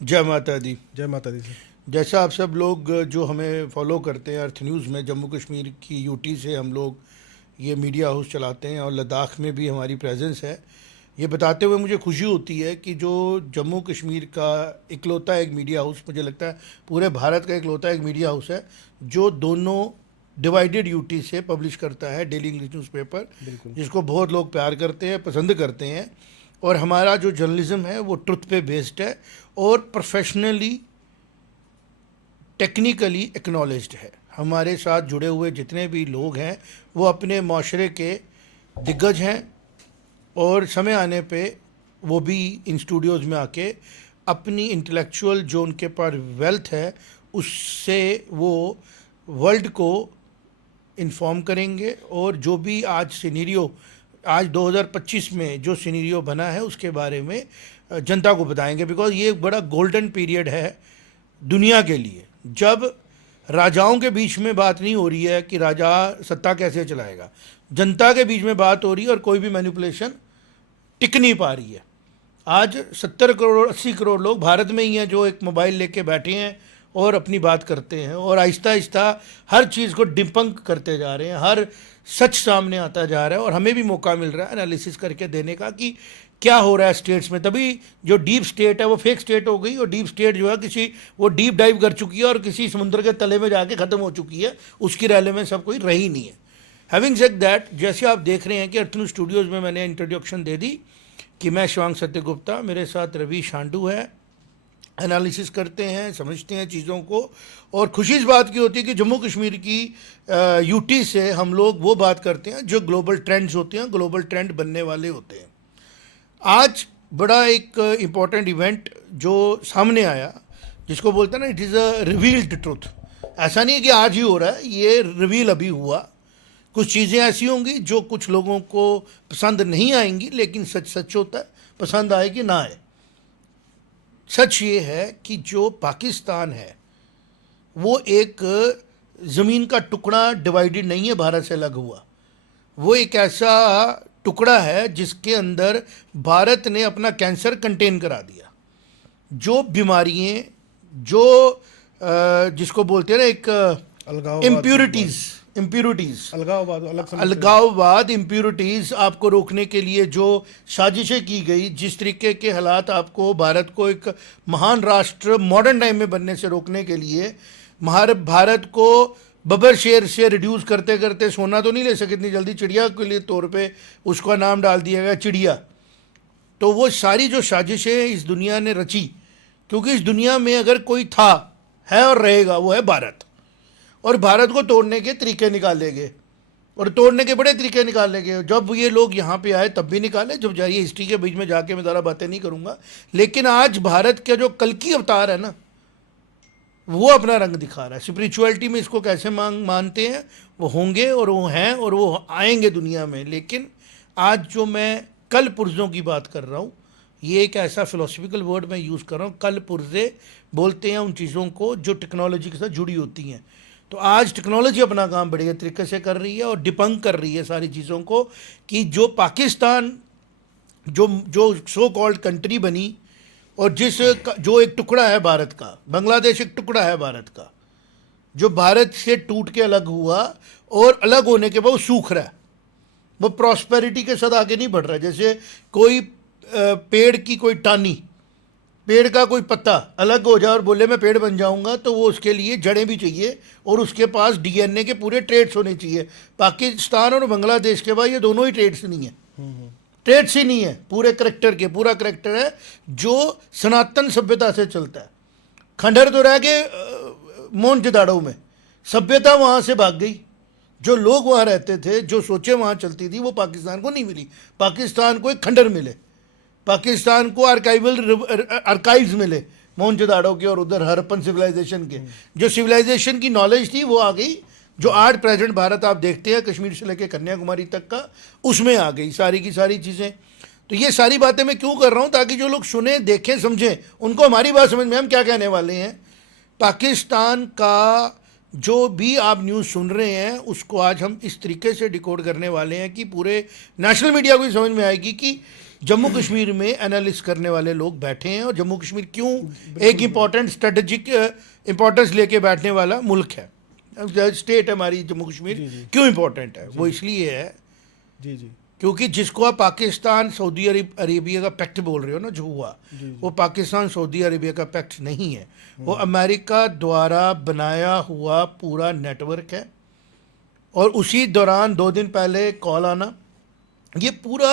जय माता दी। जय माता दी सर। जैसा आप सब लोग जो हमें फॉलो करते हैं अर्थ न्यूज़ में, जम्मू कश्मीर की यूटी से हम लोग ये मीडिया हाउस चलाते हैं और लद्दाख में भी हमारी प्रेजेंस है। ये बताते हुए मुझे खुशी होती है कि जो जम्मू कश्मीर का इकलौता एक मीडिया हाउस, मुझे लगता है पूरे भारत का इकलौता एक मीडिया हाउस है जो दोनों डिवाइडेड यूटी से पब्लिश करता है, डेली इंग्लिश न्यूज़पेपर, बिल्कुल। जिसको बहुत लोग प्यार करते हैं, पसंद करते हैं। और हमारा जो जर्नलिज्म है वो ट्रुथ पे बेस्ड है और प्रोफेशनली, टेक्निकली एक्नॉलेज्ड है। हमारे साथ जुड़े हुए जितने भी लोग हैं वो अपने माशरे के दिग्गज हैं और समय आने पे वो भी इन स्टूडियोज़ में आके अपनी इंटेलेक्चुअल जो उनके पास वेल्थ है उससे वो वर्ल्ड को इन्फॉर्म करेंगे। और जो भी आज सिनेरियो, आज 2025 में जो सिनेरियो बना है उसके बारे में जनता को बताएंगे। बिकॉज ये एक बड़ा गोल्डन पीरियड है दुनिया के लिए, जब राजाओं के बीच में बात नहीं हो रही है कि राजा सत्ता कैसे चलाएगा, जनता के बीच में बात हो रही है और कोई भी मैनिपुलेशन टिक नहीं पा रही है। आज 70 करोड़ 80 करोड़ लोग भारत में ही हैं जो एक मोबाइल लेके बैठे हैं और अपनी बात करते हैं और आहिस्ता आहिस्ता हर चीज़ को डिपंक करते जा रहे हैं, हर सच सामने आता जा रहा है और हमें भी मौका मिल रहा है एनालिसिस करके देने का कि क्या हो रहा है स्टेट्स में। तभी जो डीप स्टेट है वो फेक स्टेट हो गई और डीप स्टेट जो है किसी वो डीप डाइव कर चुकी है और किसी समुद्र के तले में जाके ख़त्म हो चुकी है, उसकी रेलेवेंस अब कोई रही नहीं है। हैविंग सेड दैट, जैसे आप देख रहे हैं कि अर्थ न्यूज़ स्टूडियोज़ में मैंने इंट्रोडक्शन दे दी कि मैं शिवांग सत्यगुप्ता, मेरे साथ रवि शांडू है, एनालिसिस करते हैं, समझते हैं चीज़ों को। और खुशी इस बात की होती है कि जम्मू कश्मीर की यूटी से हम लोग वो बात करते हैं जो ग्लोबल ट्रेंड्स होते हैं, ग्लोबल ट्रेंड बनने वाले होते हैं। आज बड़ा एक इम्पॉर्टेंट इवेंट जो सामने आया, जिसको बोलते हैं ना, it is a revealed truth. ऐसा नहीं है कि आज ही हो रहा है, ये रिवील अभी हुआ। कुछ चीज़ें ऐसी होंगी जो कुछ लोगों को पसंद नहीं आएंगी, लेकिन सच सच होता है, पसंद आए कि ना आए। सच ये है कि जो पाकिस्तान है वो एक ज़मीन का टुकड़ा डिवाइडेड नहीं है भारत से अलग हुआ। वो एक ऐसा टुकड़ा है जिसके अंदर भारत ने अपना कैंसर कंटेन करा दिया। जो बीमारियाँ, जो जिसको बोलते हैं ना, एक अलगाववाद। इम्प्यूरिटीज़ अलगाववाद अलग समझते हैं। अलगाववाद, इम्प्यूरिटीज़ आपको रोकने के लिए जो साजिशें की गई, जिस तरीके के हालात आपको भारत को एक महान राष्ट्र मॉडर्न टाइम में बनने से रोकने के लिए, भारत को बबर शेर से रिड्यूस करते करते सोना तो नहीं ले सके इतनी जल्दी, चिड़िया के लिए तौर पे उसका नाम डाल दिया गया चिड़िया। तो वो सारी जो साजिशें इस दुनिया ने रची, क्योंकि इस दुनिया में अगर कोई था, है और रहेगा, वो है भारत। और भारत को तोड़ने के तरीके निकाले गए और तोड़ने के बड़े तरीके निकाले गए। जब ये लोग यहाँ पे आए तब भी निकाले, जब जाइए हिस्ट्री के बीच में जाके मैं ज़रा बातें नहीं करूँगा। लेकिन आज भारत का जो कल की अवतार है ना, वो अपना रंग दिखा रहा है। स्पिरिचुअलिटी में इसको कैसे मानते हैं, वो होंगे और वो हैं और वो आएंगे दुनिया में। लेकिन आज जो मैं कल पुर्जों की बात कर रहा हूँ, ये एक ऐसा फिलोसफिकल वर्ड मैं यूज़ कर रहा हूँ। कल पुर्जे बोलते हैं उन चीज़ों को जो टेक्नोलॉजी के साथ जुड़ी होती हैं। तो आज टेक्नोलॉजी अपना काम बढ़िया तरीके से कर रही है और डिबंक कर रही है सारी चीज़ों को कि जो पाकिस्तान, जो जो सो कॉल्ड कंट्री बनी और जो एक टुकड़ा है भारत का, बांग्लादेश एक टुकड़ा है भारत का, जो भारत से टूट के अलग हुआ और अलग होने के बाद वो सूख रहा है, वो प्रॉस्पेरिटी के साथ आगे नहीं बढ़ रहा है। जैसे कोई पेड़ की कोई टानी, पेड़ का कोई पत्ता अलग हो जाए और बोले मैं पेड़ बन जाऊंगा, तो वो उसके लिए जड़ें भी चाहिए और उसके पास डीएनए के पूरे ट्रेड्स होने चाहिए। पाकिस्तान और बांग्लादेश के बाद ये दोनों ही ट्रेड्स नहीं है, ट्रेड्स ही नहीं है पूरे करेक्टर के। पूरा करेक्टर है जो सनातन सभ्यता से चलता है। खंडहर तो रह गए मोहनजोदड़ो में, सभ्यता वहाँ से भाग गई। जो लोग वहाँ रहते थे, जो सोचें वहाँ चलती थी, वो पाकिस्तान को नहीं मिली। पाकिस्तान को एक खंडहर मिले, पाकिस्तान को आर्काइव्स मिले मोहनजोदड़ो के और उधर हरप्पन सिविलाइजेशन के। जो सिविलाइजेशन की नॉलेज थी वो आ गई, जो आज प्रेजेंट भारत आप देखते हैं कश्मीर से लेकर कन्याकुमारी तक का, उसमें आ गई सारी की सारी चीज़ें। तो ये सारी बातें मैं क्यों कर रहा हूँ, ताकि जो लोग सुने, देखें, समझें, उनको हमारी बात समझ में हम क्या कहने वाले हैं। पाकिस्तान का जो भी आप न्यूज़ सुन रहे हैं उसको आज हम इस तरीके से डिकोड करने वाले हैं कि पूरे नेशनल मीडिया को समझ में आएगी कि जम्मू कश्मीर में एनालिस्ट करने वाले लोग बैठे हैं, और जम्मू कश्मीर क्यों एक इम्पॉर्टेंट स्ट्रेटेजिक इम्पोर्टेंस लेके बैठने वाला मुल्क है, स्टेट है हमारी जम्मू कश्मीर, क्यों इम्पोर्टेंट है? वो इसलिए है जी जी क्योंकि जिसको आप पाकिस्तान सऊदी अरेबिया का पैक्ट बोल रहे हो ना, जो हुआ वो पाकिस्तान सऊदी अरेबिया का पैक्ट नहीं है, वो अमेरिका द्वारा बनाया हुआ पूरा नेटवर्क है। और उसी दौरान 2 दिन पहले कॉल आना, ये पूरा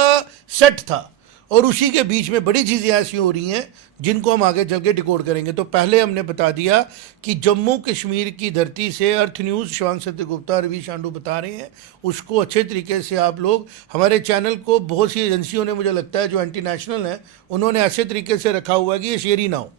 सेट था, और उसी के बीच में बड़ी चीज़ें ऐसी हो रही हैं जिनको हम आगे चल के डिकोड करेंगे। तो पहले हमने बता दिया कि जम्मू कश्मीर की धरती से अर्थ न्यूज़ शिवांग सत्य गुप्ता, रवि शांडू बता रहे हैं, उसको अच्छे तरीके से आप लोग हमारे चैनल को, बहुत सी एजेंसियों ने मुझे लगता है जो एंटी नेशनल हैं उन्होंने ऐसे तरीके से रखा हुआ है कि ये शेयर ही ना हो,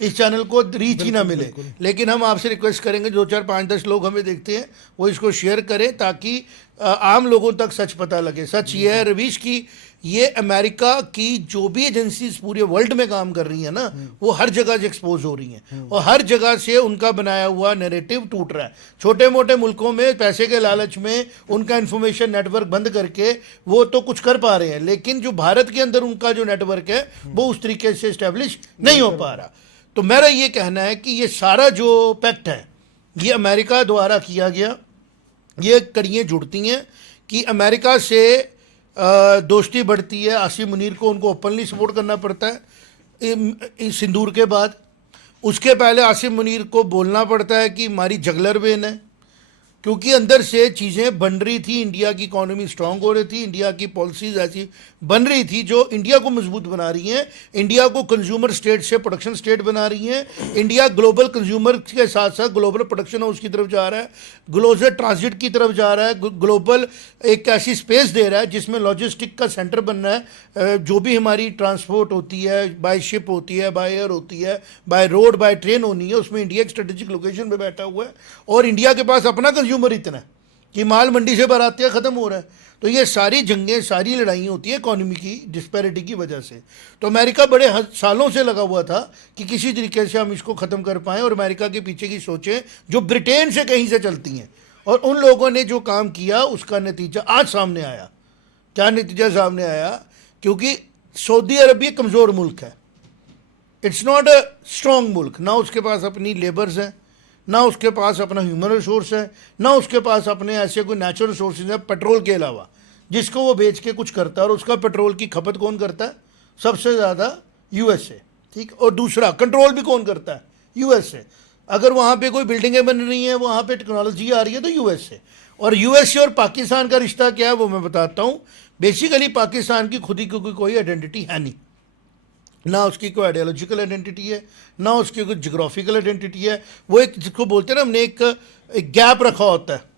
इस चैनल को रीच ही ना मिले। लेकिन हम आपसे रिक्वेस्ट करेंगे, 2 4 5 10 लोग हमें देखते हैं वो इसको शेयर करें ताकि आम लोगों तक सच पता लगे। सच ये है रवीश की, ये अमेरिका की जो भी एजेंसीज पूरे वर्ल्ड में काम कर रही हैं ना, वो हर जगह से एक्सपोज हो रही हैं, और हर जगह से उनका बनाया हुआ नैरेटिव टूट रहा है। छोटे मोटे मुल्कों में पैसे के लालच में उनका इंफॉर्मेशन नेटवर्क बंद करके वो तो कुछ कर पा रहे हैं, लेकिन जो भारत के अंदर उनका जो नेटवर्क है वो उस तरीके से इस्टेब्लिश नहीं हो पा रहा। तो मेरा ये कहना है कि ये सारा जो पैक्ट है ये अमेरिका द्वारा किया गया, ये कड़ियाँ जुड़ती हैं कि अमेरिका से दोस्ती बढ़ती है। आसिम मुनीर को उनको ओपनली सपोर्ट करना पड़ता है सिंदूर के बाद, उसके पहले आसिम मुनीर को बोलना पड़ता है कि हमारी जगलर बेन है, क्योंकि अंदर से चीज़ें बन रही थी, इंडिया की इकॉनमी स्ट्रांग हो रही थी, इंडिया की पॉलिसीज़ ऐसी बन रही थी जो इंडिया को मजबूत बना रही हैं, इंडिया को कंज्यूमर स्टेट से प्रोडक्शन स्टेट बना रही हैं। इंडिया ग्लोबल कंज्यूमर के साथ साथ ग्लोबल प्रोडक्शन हाउस की तरफ जा रहा है, ग्लोबल ट्रांजिट की तरफ जा रहा है, ग्लोबल एक ऐसी स्पेस दे रहा है जिसमें लॉजिस्टिक का सेंटर बनना है। जो भी हमारी ट्रांसपोर्ट होती है, बाय शिप होती है, बाय एयर होती है, बाय रोड, बाय ट्रेन होनी है, उसमें इंडिया एक स्ट्रेटेजिक लोकेशन पर बैठा हुआ है, और इंडिया के पास अपना कंज्यूमर इतना है कि माल मंडी से बरातिया ख़त्म हो रहा है। तो ये सारी जंगें, सारी लड़ाई होती है इकोनॉमी की डिस्पैरिटी की वजह से। तो अमेरिका बड़े सालों से लगा हुआ था कि किसी तरीके से हम इसको ख़त्म कर पाएँ, और अमेरिका के पीछे की सोचें जो ब्रिटेन से कहीं से चलती हैं, और उन लोगों ने जो काम किया उसका नतीजा आज सामने आया। क्या नतीजा सामने आया? क्योंकि सऊदी अरब कमज़ोर मुल्क है, इट्स नॉट अ स्ट्रॉन्ग मुल्क, ना उसके पास अपनी लेबर्स हैं, ना उसके पास अपना ह्यूमन रिसोर्स है, ना उसके पास अपने ऐसे कोई नेचुरल रिसोर्सेज है पेट्रोल के अलावा जिसको वो बेच के कुछ करता है। और उसका पेट्रोल की खपत कौन करता है? सबसे ज़्यादा यूएसए, ठीक। और दूसरा कंट्रोल भी कौन करता है? यूएसए। अगर वहाँ पे कोई बिल्डिंगें बन रही हैं, वहाँ पे टेक्नोलॉजी आ रही है, तो यूएसए। और यूएसए और पाकिस्तान का रिश्ता क्या है वो मैं बताता हूँ। बेसिकली पाकिस्तान की खुद ही कोई आइडेंटिटी है नहीं, ना उसकी कोई आइडियोलॉजिकल आइडेंटिटी है, ना उसकी कोई जोग्राफिकल आइडेंटिटी है। वो एक जिसको बोलते हैं ना, हमने एक गैप रखा होता है,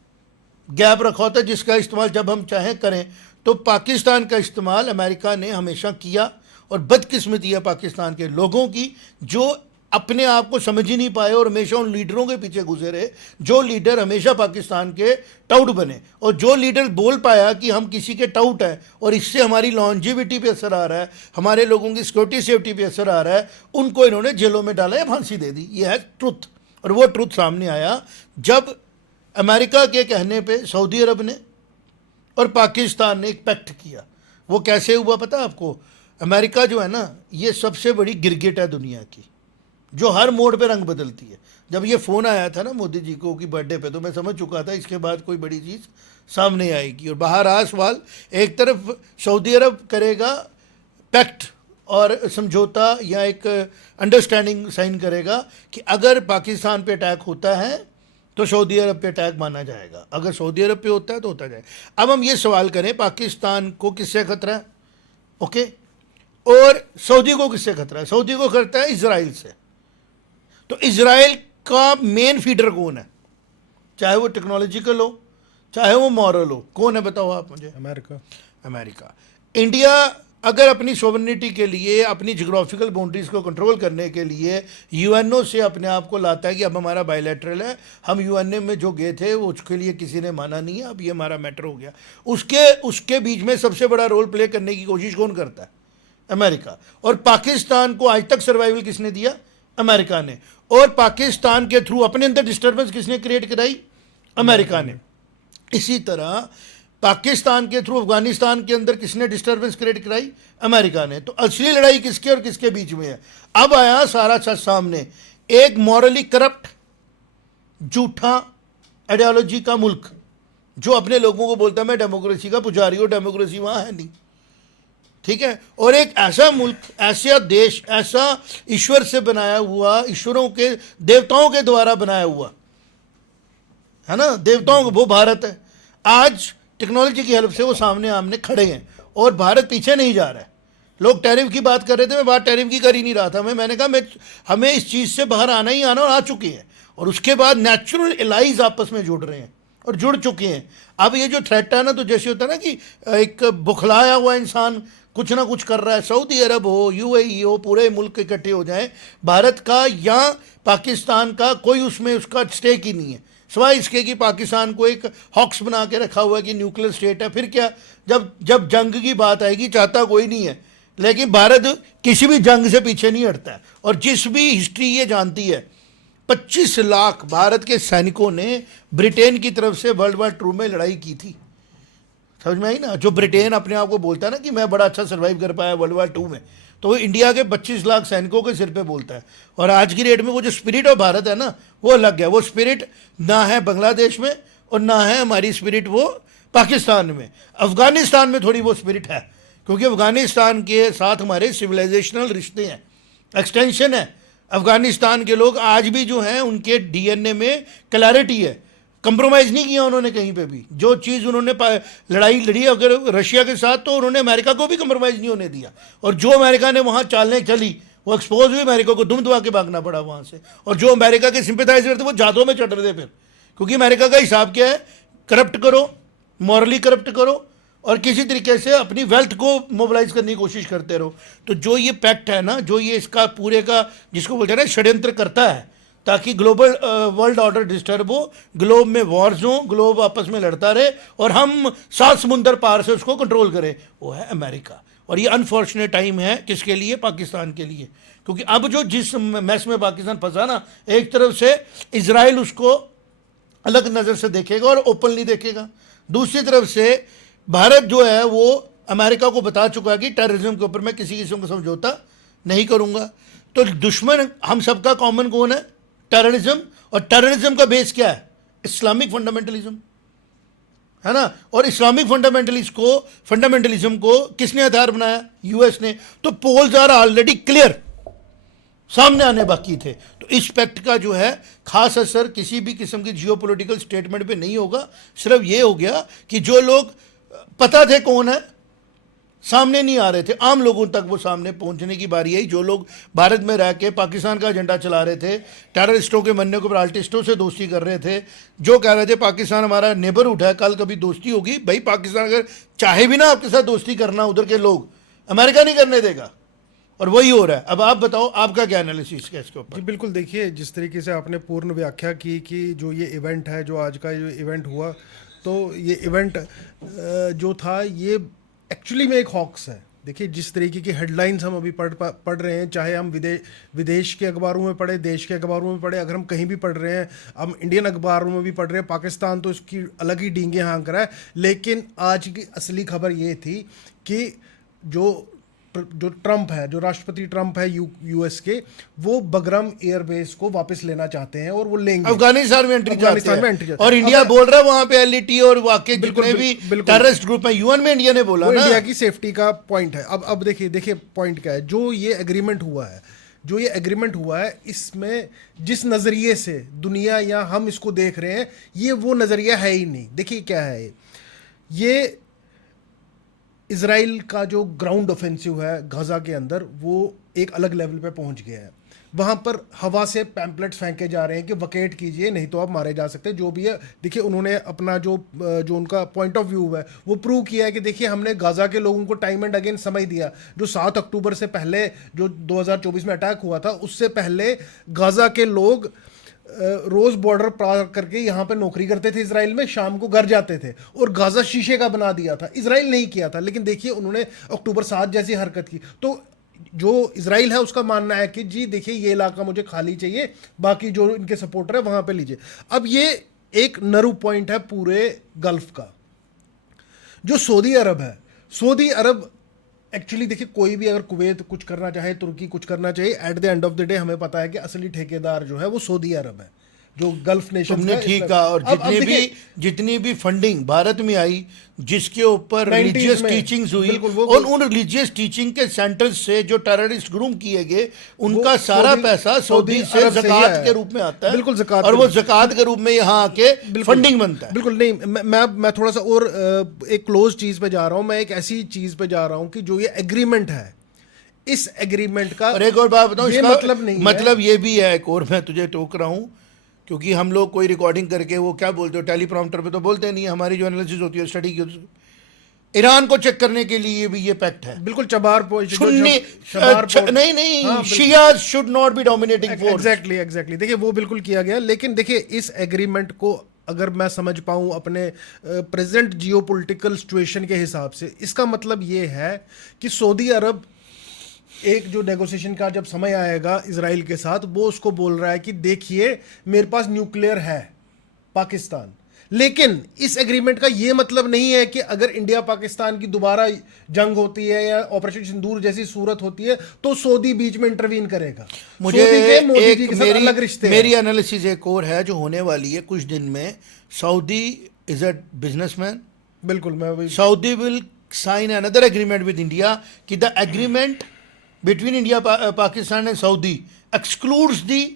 गैप रखा होता है जिसका इस्तेमाल जब हम चाहें करें। तो पाकिस्तान का इस्तेमाल अमेरिका ने हमेशा किया, और बदकिस्मती है पाकिस्तान के लोगों की जो अपने आप को समझ ही नहीं पाए और हमेशा उन लीडरों के पीछे गुजरे जो लीडर हमेशा पाकिस्तान के टाउट बने। और जो लीडर बोल पाया कि हम किसी के टाउट हैं और इससे हमारी लॉन्जिविटी पे असर आ रहा है, हमारे लोगों की सिक्योरिटी सेफ्टी पे असर आ रहा है, उनको इन्होंने जेलों में डाला या फांसी दे दी। ये है ट्रुथ। और वो ट्रुथ सामने आया जब अमेरिका के कहने पे सऊदी अरब ने और पाकिस्तान ने एक पैक्ट किया। वो कैसे हुआ पता आपको? अमेरिका जो है ना, ये सबसे बड़ी गिरगिट है दुनिया की, जो हर मोड़ पे रंग बदलती है। जब ये फ़ोन आया था ना मोदी जी को की बर्थडे पे, तो मैं समझ चुका था इसके बाद कोई बड़ी चीज़ सामने आएगी। और बाहर आ सवाल, एक तरफ सऊदी अरब करेगा पैक्ट और समझौता या एक अंडरस्टैंडिंग साइन करेगा कि अगर पाकिस्तान पे अटैक होता है तो सऊदी अरब पे अटैक माना जाएगा, अगर सऊदी अरब पे होता है तो होता जाएगा। अब हम ये सवाल करें, पाकिस्तान को किससे खतरा है? ओके, और सऊदी को किससे खतरा है? सऊदी को खतरा है इजराइल से। तो इजराइल का मेन फीडर कौन है? चाहे वो टेक्नोलॉजिकल हो, चाहे वो मॉरल हो, कौन है बताओ आप मुझे? अमेरिका। अमेरिका। इंडिया अगर अपनी सोवरेनिटी के लिए, अपनी जियोग्राफिकल बाउंड्रीज को कंट्रोल करने के लिए यूएनओ से अपने आप को लाता है कि अब हमारा बायलैटरल है, हम यूएनओ में जो गए थे वो उसके लिए किसी ने माना नहीं है, अब ये हमारा मैटर हो गया। उसके बीच में सबसे बड़ा रोल प्ले करने की कोशिश कौन करता है? अमेरिका। और पाकिस्तान को आज तक सर्वाइवल किसने दिया? अमेरिका ने। और पाकिस्तान के थ्रू अपने अंदर डिस्टर्बेंस किसने क्रिएट कराई? अमेरिका ने। इसी तरह पाकिस्तान के थ्रू अफगानिस्तान के अंदर किसने डिस्टरबेंस क्रिएट कराई? अमेरिका ने। तो असली लड़ाई किसके और किसके बीच में है? अब आया सारा सच सामने। एक मॉरली करप्ट झूठा आइडियोलॉजी का मुल्क जो अपने लोगों को बोलता है मैं डेमोक्रेसी का पुजारी हूं, डेमोक्रेसी वहां है नहीं, ठीक है। और एक ऐसा मुल्क, ऐसा देश, ऐसा ईश्वर से बनाया हुआ, ईश्वरों के, देवताओं के द्वारा बनाया हुआ है ना, देवताओं को, वो भारत है। आज टेक्नोलॉजी की हेल्प से वो सामने आमने खड़े हैं और भारत पीछे नहीं जा रहा है। लोग टैरिफ की बात कर रहे थे, मैं बात टैरिफ की कर ही नहीं रहा था। मैंने कहा हमें इस चीज़ से बाहर आना ही आना, और आ चुके हैं। और उसके बाद नेचुरल एलाइज आपस में जुड़ रहे हैं और जुड़ चुके हैं। अब ये जो थ्रेट है ना, तो जैसे होता है ना कि एक बुखलाया हुआ इंसान कुछ ना कुछ कर रहा है, सऊदी अरब हो, यूएई हो, पूरे मुल्क इकट्ठे हो जाएं, भारत का या पाकिस्तान का कोई उसमें उसका स्टेक ही नहीं है, सिवाय इसके कि पाकिस्तान को एक हॉक्स बना के रखा हुआ है कि न्यूक्लियर स्टेट है। फिर क्या, जब जंग की बात आएगी चाहता कोई नहीं है, लेकिन भारत किसी भी जंग से पीछे नहीं हटता है। और जिस भी हिस्ट्री ये जानती है, 25 लाख भारत के सैनिकों ने ब्रिटेन की तरफ से वर्ल्ड वॉर 2 में लड़ाई की थी। समझ में आई ना? जो ब्रिटेन अपने आप को बोलता है ना कि मैं बड़ा अच्छा सर्वाइव कर पाया वर्ल्ड वॉर 2 में, तो वो इंडिया के 25 लाख सैनिकों के सिर पे बोलता है। और आज की डेट में वो जो स्पिरिट ऑफ भारत है ना, वो अलग है। वो स्पिरिट ना है बांग्लादेश में और ना है हमारी स्पिरिट वो पाकिस्तान में। अफगानिस्तान में थोड़ी वो स्पिरिट है, क्योंकि अफगानिस्तान के साथ हमारे सिविलाइजेशनल रिश्ते हैं, एक्सटेंशन है। अफगानिस्तान के लोग आज भी जो हैं उनके डीएनए में क्लैरिटी है, कंप्रोमाइज़ नहीं किया उन्होंने कहीं पे भी। जो चीज़ उन्होंने लड़ाई लड़ी अगर रशिया के साथ, तो उन्होंने अमेरिका को भी कंप्रोमाइज़ नहीं होने दिया। और जो अमेरिका ने वहाँ चालें चली, वो एक्सपोज हुई, अमेरिका को दुम दबा के भागना पड़ा वहाँ से। और जो अमेरिका के सिंपैथाइजर थे वो जातों में चढ़ रहे थे फिर, क्योंकि अमेरिका का हिसाब क्या है, करप्ट करो, मॉरली करप्ट करो और किसी तरीके से अपनी वेल्थ को मोबिलाइज करने की कोशिश करते रहो। तो जो ये पैक्ट है ना, जो ये इसका पूरे का जिसको बोलते हैं ना षड्यंत्र करता है ताकि ग्लोबल वर्ल्ड ऑर्डर डिस्टर्ब हो, ग्लोब में वॉर्स हो, ग्लोब आपस में लड़ता रहे और हम 7 समुंदर पार से उसको कंट्रोल करें, वो है अमेरिका। और ये अनफॉर्चुनेट टाइम है किसके लिए? पाकिस्तान के लिए। क्योंकि अब जो जिस मैस में पाकिस्तान फंसा ना, एक तरफ से इजराइल उसको अलग नज़र से देखेगा और ओपनली देखेगा, दूसरी तरफ से भारत जो है वो अमेरिका को बता चुका है कि टेररिज्म के ऊपर मैं किसी किस्म का समझौता नहीं करूंगा। तो दुश्मन हम सबका कॉमन कौन है? टेररिज्म। और टेररिज्म का बेस क्या है? इस्लामिक फंडामेंटलिज्म, है ना। और इस्लामिक फंडामेंटलिज्म को किसने हथियार बनाया? यूएस ने। तो पोल्स आर ऑलरेडी क्लियर, सामने आने बाकी थे। तो इस पैक्ट का जो है खास असर किसी भी किस्म की जियोपॉलिटिकल स्टेटमेंट पे नहीं होगा। सिर्फ ये हो गया कि जो लोग पता थे कौन है, सामने नहीं आ रहे थे, आम लोगों तक वो सामने पहुंचने की बारी आई। जो लोग भारत में रह के पाकिस्तान का एजेंडा चला रहे थे, टेररिस्टों के मरने के ऊपर आर्टिस्टों से दोस्ती कर रहे थे, जो कह रहे थे पाकिस्तान हमारा नेबरहुड है, कल कभी दोस्ती होगी। भाई पाकिस्तान अगर चाहे भी ना आपके साथ दोस्ती करना, उधर के लोग, अमेरिका नहीं करने देगा। और वही हो रहा है। अब आप बताओ, आपका क्या एनालिसिस है इसके ऊपर? जी बिल्कुल, देखिए जिस तरीके से आपने पूर्ण व्याख्या की कि जो ये इवेंट है, जो आज का जो इवेंट हुआ, तो ये इवेंट जो था ये एक्चुअली में एक हॉक्स है। देखिए जिस तरीके की हेडलाइंस हम अभी पढ़ रहे हैं, चाहे हम विदेश के अखबारों में पढ़े, देश के अखबारों में पढ़े, अगर हम कहीं भी पढ़ रहे हैं, हम इंडियन अखबारों में भी पढ़ रहे हैं, पाकिस्तान तो इसकी अलग ही डींगे हाँक रहा है। लेकिन आज की असली खबर ये थी कि जो ट्रंप है, जो राष्ट्रपति ट्रंप है यूएस के, वो बगरम एयरबेस को वापस लेना चाहते हैं और वो लेंगे। अफगानिस्तान में एंट्री चाहते हैं। और इंडिया अब बोल रहा है वहां पे एलईटी और वाकई जितने भी टेररिस्ट ग्रुप है, यूएन में इंडिया ने बोला ना, इंडिया की सेफ्टी का पॉइंट है। अब देखिए पॉइंट क्या है। जो ये एग्रीमेंट हुआ है, इसमें जिस नज़रिए से दुनिया या हम इसको देख रहे हैं, ये वो नज़रिया है ही नहीं। देखिए क्या है ये इजराइल का जो ग्राउंड ऑफेंसिव है गाजा के अंदर, वो एक अलग लेवल पे पहुंच गया है। वहाँ पर हवा से पैम्पलेट्स फेंके जा रहे हैं कि वकेट कीजिए, नहीं तो आप मारे जा सकते हैं, जो भी है। देखिए उन्होंने अपना जो उनका पॉइंट ऑफ व्यू है वो प्रूव किया है कि देखिए हमने गाजा के लोगों को टाइम एंड अगेन समय दिया। जो 7 अक्टूबर से पहले जो 2024 में अटैक हुआ था, उससे पहले गाजा के लोग रोज बॉर्डर पार करके यहाँ पे नौकरी करते थे इजराइल में, शाम को घर जाते थे, और गाजा शीशे का बना दिया था। इजराइल नहीं किया था, लेकिन देखिए उन्होंने अक्टूबर 7 जैसी हरकत की। तो जो इजराइल है उसका मानना है कि जी देखिए ये इलाका मुझे खाली चाहिए, बाकी जो इनके सपोर्टर है वहां पे लीजिए। अब ये एक नरू पॉइंट है पूरे गल्फ का। जो सऊदी अरब है, सऊदी अरब एक्चुअली देखिए, कोई भी अगर कुवैत कुछ करना चाहे, तुर्की कुछ करना चाहिए, at the end of the day हमें पता है कि असली ठेकेदार जो है वो सऊदी अरब है, जो गल्फ नेशन। तुमने ठीक कहा। और जितनी भी फंडिंग भारत में आई, जिसके ऊपर 90s रिलीजियस में, टीचिंग्स हुई, बिल्कुल, वो और उन रिलीजियस टीचिंग के सेंटर्स से जो टेररिस्ट ग्रूम किए गए, उनका सारा पैसा सऊदी से अरब से ही ज़कात आया के रूप में आता है। बिल्कुल, ज़कात और के वो रूप में। ज़कात के रूप में यहाँ आके फंडिंग बनता है। बिल्कुल नहीं, मैं थोड़ा सा और एक क्लोज चीज पे जा रहा हूं। मैं एक ऐसी चीज पे जा रहा हूं कि जो ये एग्रीमेंट है, इस एग्रीमेंट का और एक और बात बताऊं, ये इसका मतलब नहीं है। मतलब ये भी है, एक और मैं तुझे टोक रहा हूं, क्योंकि हम लोग कोई रिकॉर्डिंग करके वो क्या बोलते हो, टेलीप्रॉम्प्टर पे तो बोलते नहीं, हमारी जो एनालिसिस होती है, स्टडी की, ईरान को चेक करने के लिए भी ये पैक्ट है। बिल्कुल चबार सुन्नी नहीं, Shias should not be dominating force. Exactly देखिए, वो बिल्कुल किया गया। लेकिन देखिए, इस एग्रीमेंट को अगर मैं समझ पाऊं अपने प्रेजेंट जियोपॉलिटिकल सिचुएशन के हिसाब से, इसका मतलब ये है कि सऊदी अरब एक जो नेगोशिएशन का जब समय आएगा इजराइल के साथ, वो उसको बोल रहा है कि देखिए मेरे पास न्यूक्लियर है पाकिस्तान। लेकिन इस एग्रीमेंट का ये मतलब नहीं है कि अगर इंडिया पाकिस्तान की दोबारा जंग होती है या ऑपरेशन सिंदूर जैसी सूरत होती है तो सऊदी बीच में इंटरवीन करेगा। मुझे मोदी जी के साथ अलग रिश्ते मेरी एनालिसिस एक और है जो होने वाली है कुछ दिन में। Saudi is a businessman. बिल्कुल, Saudi will sign another agreement with India कि the agreement between India Pakistan and Saudi excludes the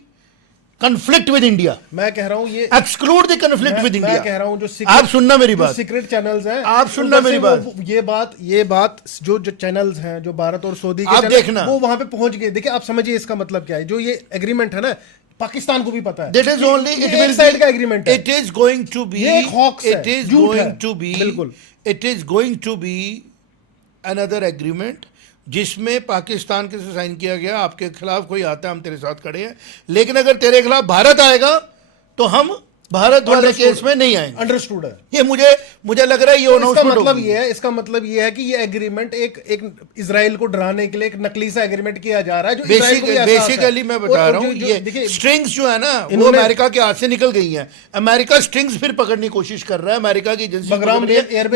conflict with India. मैं कह रहा हूं ये exclude the conflict with India. मैं कह रहा हूं जो आप सुनना मेरी बात, सीक्रेट चैनल्स हैं, आप सुनना मेरी बात, ये बात जो चैनल्स हैं जो भारत और सऊदी के आप देखना, वो वहां पे पहुंच गए। देखिए, आप समझिए इसका मतलब क्या है। जो ये एग्रीमेंट है ना, पाकिस्तान को भी पता है, that is only it will side का एग्रीमेंट है। it is going to be ये एक हॉक्स है, it is झूठ है। going to be बिल्कुल, it is going to be another agreement जिसमें पाकिस्तान के से साइन किया गया, आपके खिलाफ कोई आता है हम तेरे साथ खड़े हैं, लेकिन अगर तेरे खिलाफ भारत आएगा तो हम भारत वाले केस में नहीं आएंगे। अंडरस्टूड है। ये मुझे लग रहा है ये इसका मतलब ये है कि ये एग्रीमेंट एक इजराइल को डराने के लिए एक नकली सा एग्रीमेंट किया जा रहा है, जो बेसिकली मैं बता रहा हूँ ये स्ट्रिंग्स जो है ना वो अमेरिका के हाथ से निकल गई हैं। अमेरिका स्ट्रिंग्स फिर पकड़ने की कोशिश कर रहा है, अमेरिका की एजेंसी,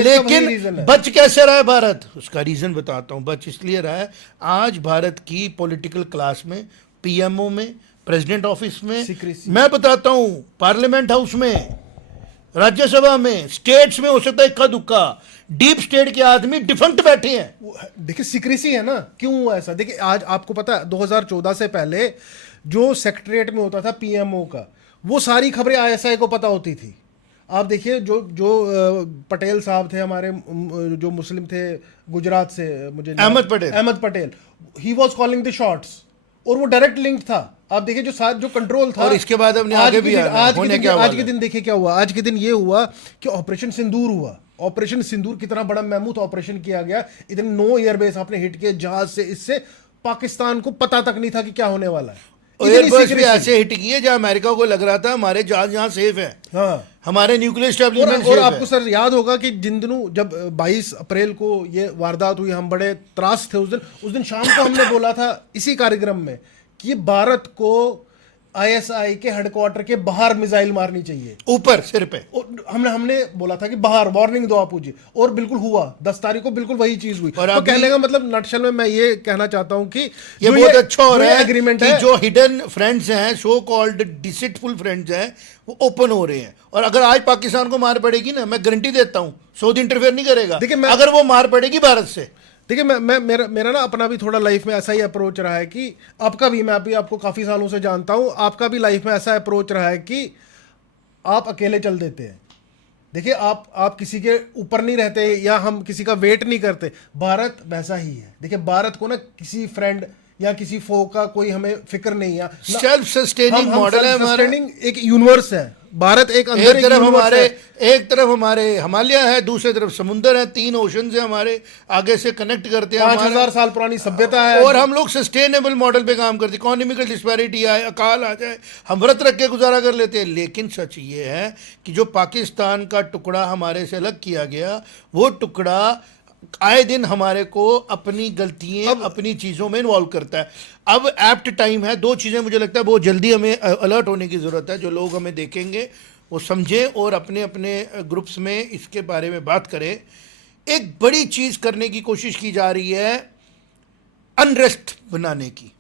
लेकिन बच कैसे रहा है भारत? उसका रीजन बताता हूँ। बच इसलिए रहा है, आज भारत की पॉलिटिकल क्लास में, पीएमओ में, प्रेसिडेंट ऑफिस में, मैं बताता हूं पार्लियामेंट हाउस में, राज्यसभा में, स्टेट्स में, हो सकता है इक्का दुक्का डीप स्टेट के आदमी डिफंक्ट बैठे हैं। देखिए सीक्रेसी है ना, क्यों हुआ ऐसा? देखिए, आज आपको पता है 2014 से पहले जो सेक्रेटरीट में होता था पीएमओ का, वो सारी खबरें आईएसआई को पता होती थी। आप देखिए जो पटेल साहब थे हमारे, जो मुस्लिम थे गुजरात से, मुझे अहमद पटेल, ही वॉज कॉलिंग द शॉट्स, और वो डायरेक्ट लिंक था। आप देखिए जो कंट्रोल था। और इसके बाद अब आगे भी आज के दिन देखिए क्या हुआ। आज के दिन ये हुआ कि ऑपरेशन सिंदूर हुआ। ऑपरेशन सिंदूर कितना बड़ा महमूद ऑपरेशन किया गया, इतने 9 एयरबेस आपने हिट किए जहाज से, इससे पाकिस्तान को पता तक नहीं था कि क्या होने वाला है। एयरबेस भी ऐसे हिट किए जहां अमेरिका को लग रहा था हमारे जहाज यहाँ सेफ है, हाँ, हमारे न्यूक्लियर स्टेबलिशमेंट। और आपको सर याद होगा कि जिन दिनों जब 22 अप्रैल को ये वारदात हुई, हम बड़े त्रास थे उस दिन शाम को हमने बोला था इसी कार्यक्रम में कि भारत को आईएसआई के हेडक्वार्टर के बाहर मिसाइल मारनी चाहिए, ऊपर सिर पे। हमने बोला था कि बाहर वार्निंग दो आप मुझे, और बिल्कुल हुआ। 10 तारीख को बिल्कुल वही चीज हुई। तो कहने का मतलब नटशल में मैं ये कहना चाहता हूं कि ये बहुत अच्छा हो रहा है एग्रीमेंट है, जो हिडन फ्रेंड्स हैं, सो कॉल्ड डिसिटफुल फ्रेंड्स हैं, वो ओपन हो रहे हैं। और अगर आज पाकिस्तान को मार पड़ेगी ना, मैं गारंटी देता हूं सऊदी इंटरफेयर नहीं करेगा। अगर वो मार पड़ेगी भारत से। देखिए, मेरा ना अपना भी थोड़ा लाइफ में ऐसा ही अप्रोच रहा है कि आपका भी, मैं भी आपको काफ़ी सालों से जानता हूँ, आपका भी लाइफ में ऐसा अप्रोच रहा है कि आप अकेले चल देते हैं। देखिए, आप किसी के ऊपर नहीं रहते या हम किसी का वेट नहीं करते। भारत वैसा ही है। देखिए, भारत को ना किसी फ्रेंड या किसी फो का कोई हमें फिक्र नहीं है। सेल्फ सस्टेनिंग मॉडल है हमारा, एक यूनिवर्स है भारत। एक तरफ हमारे हिमालय है, दूसरी तरफ समुद्र है, 3 ओशन से हमारे आगे से कनेक्ट करते हैं। 5000 साल पुरानी सभ्यता है, और हम लोग सस्टेनेबल मॉडल पे काम करते हैं। इकोनॉमिकल डिस्पैरिटी आए, अकाल आ जाए, हम व्रत रख के गुजारा कर लेते हैं। लेकिन सच ये है कि जो पाकिस्तान का टुकड़ा हमारे से अलग किया गया, वो टुकड़ा आए दिन हमारे को अपनी गलतियां, अपनी चीज़ों में इन्वॉल्व करता है। अब एप्ट टाइम है। 2 चीज़ें मुझे लगता है बहुत जल्दी हमें अलर्ट होने की ज़रूरत है। जो लोग हमें देखेंगे वो समझें और अपने अपने ग्रुप्स में इसके बारे में बात करें एक बड़ी चीज करने की कोशिश की जा रही है, अनरेस्ट बनाने की।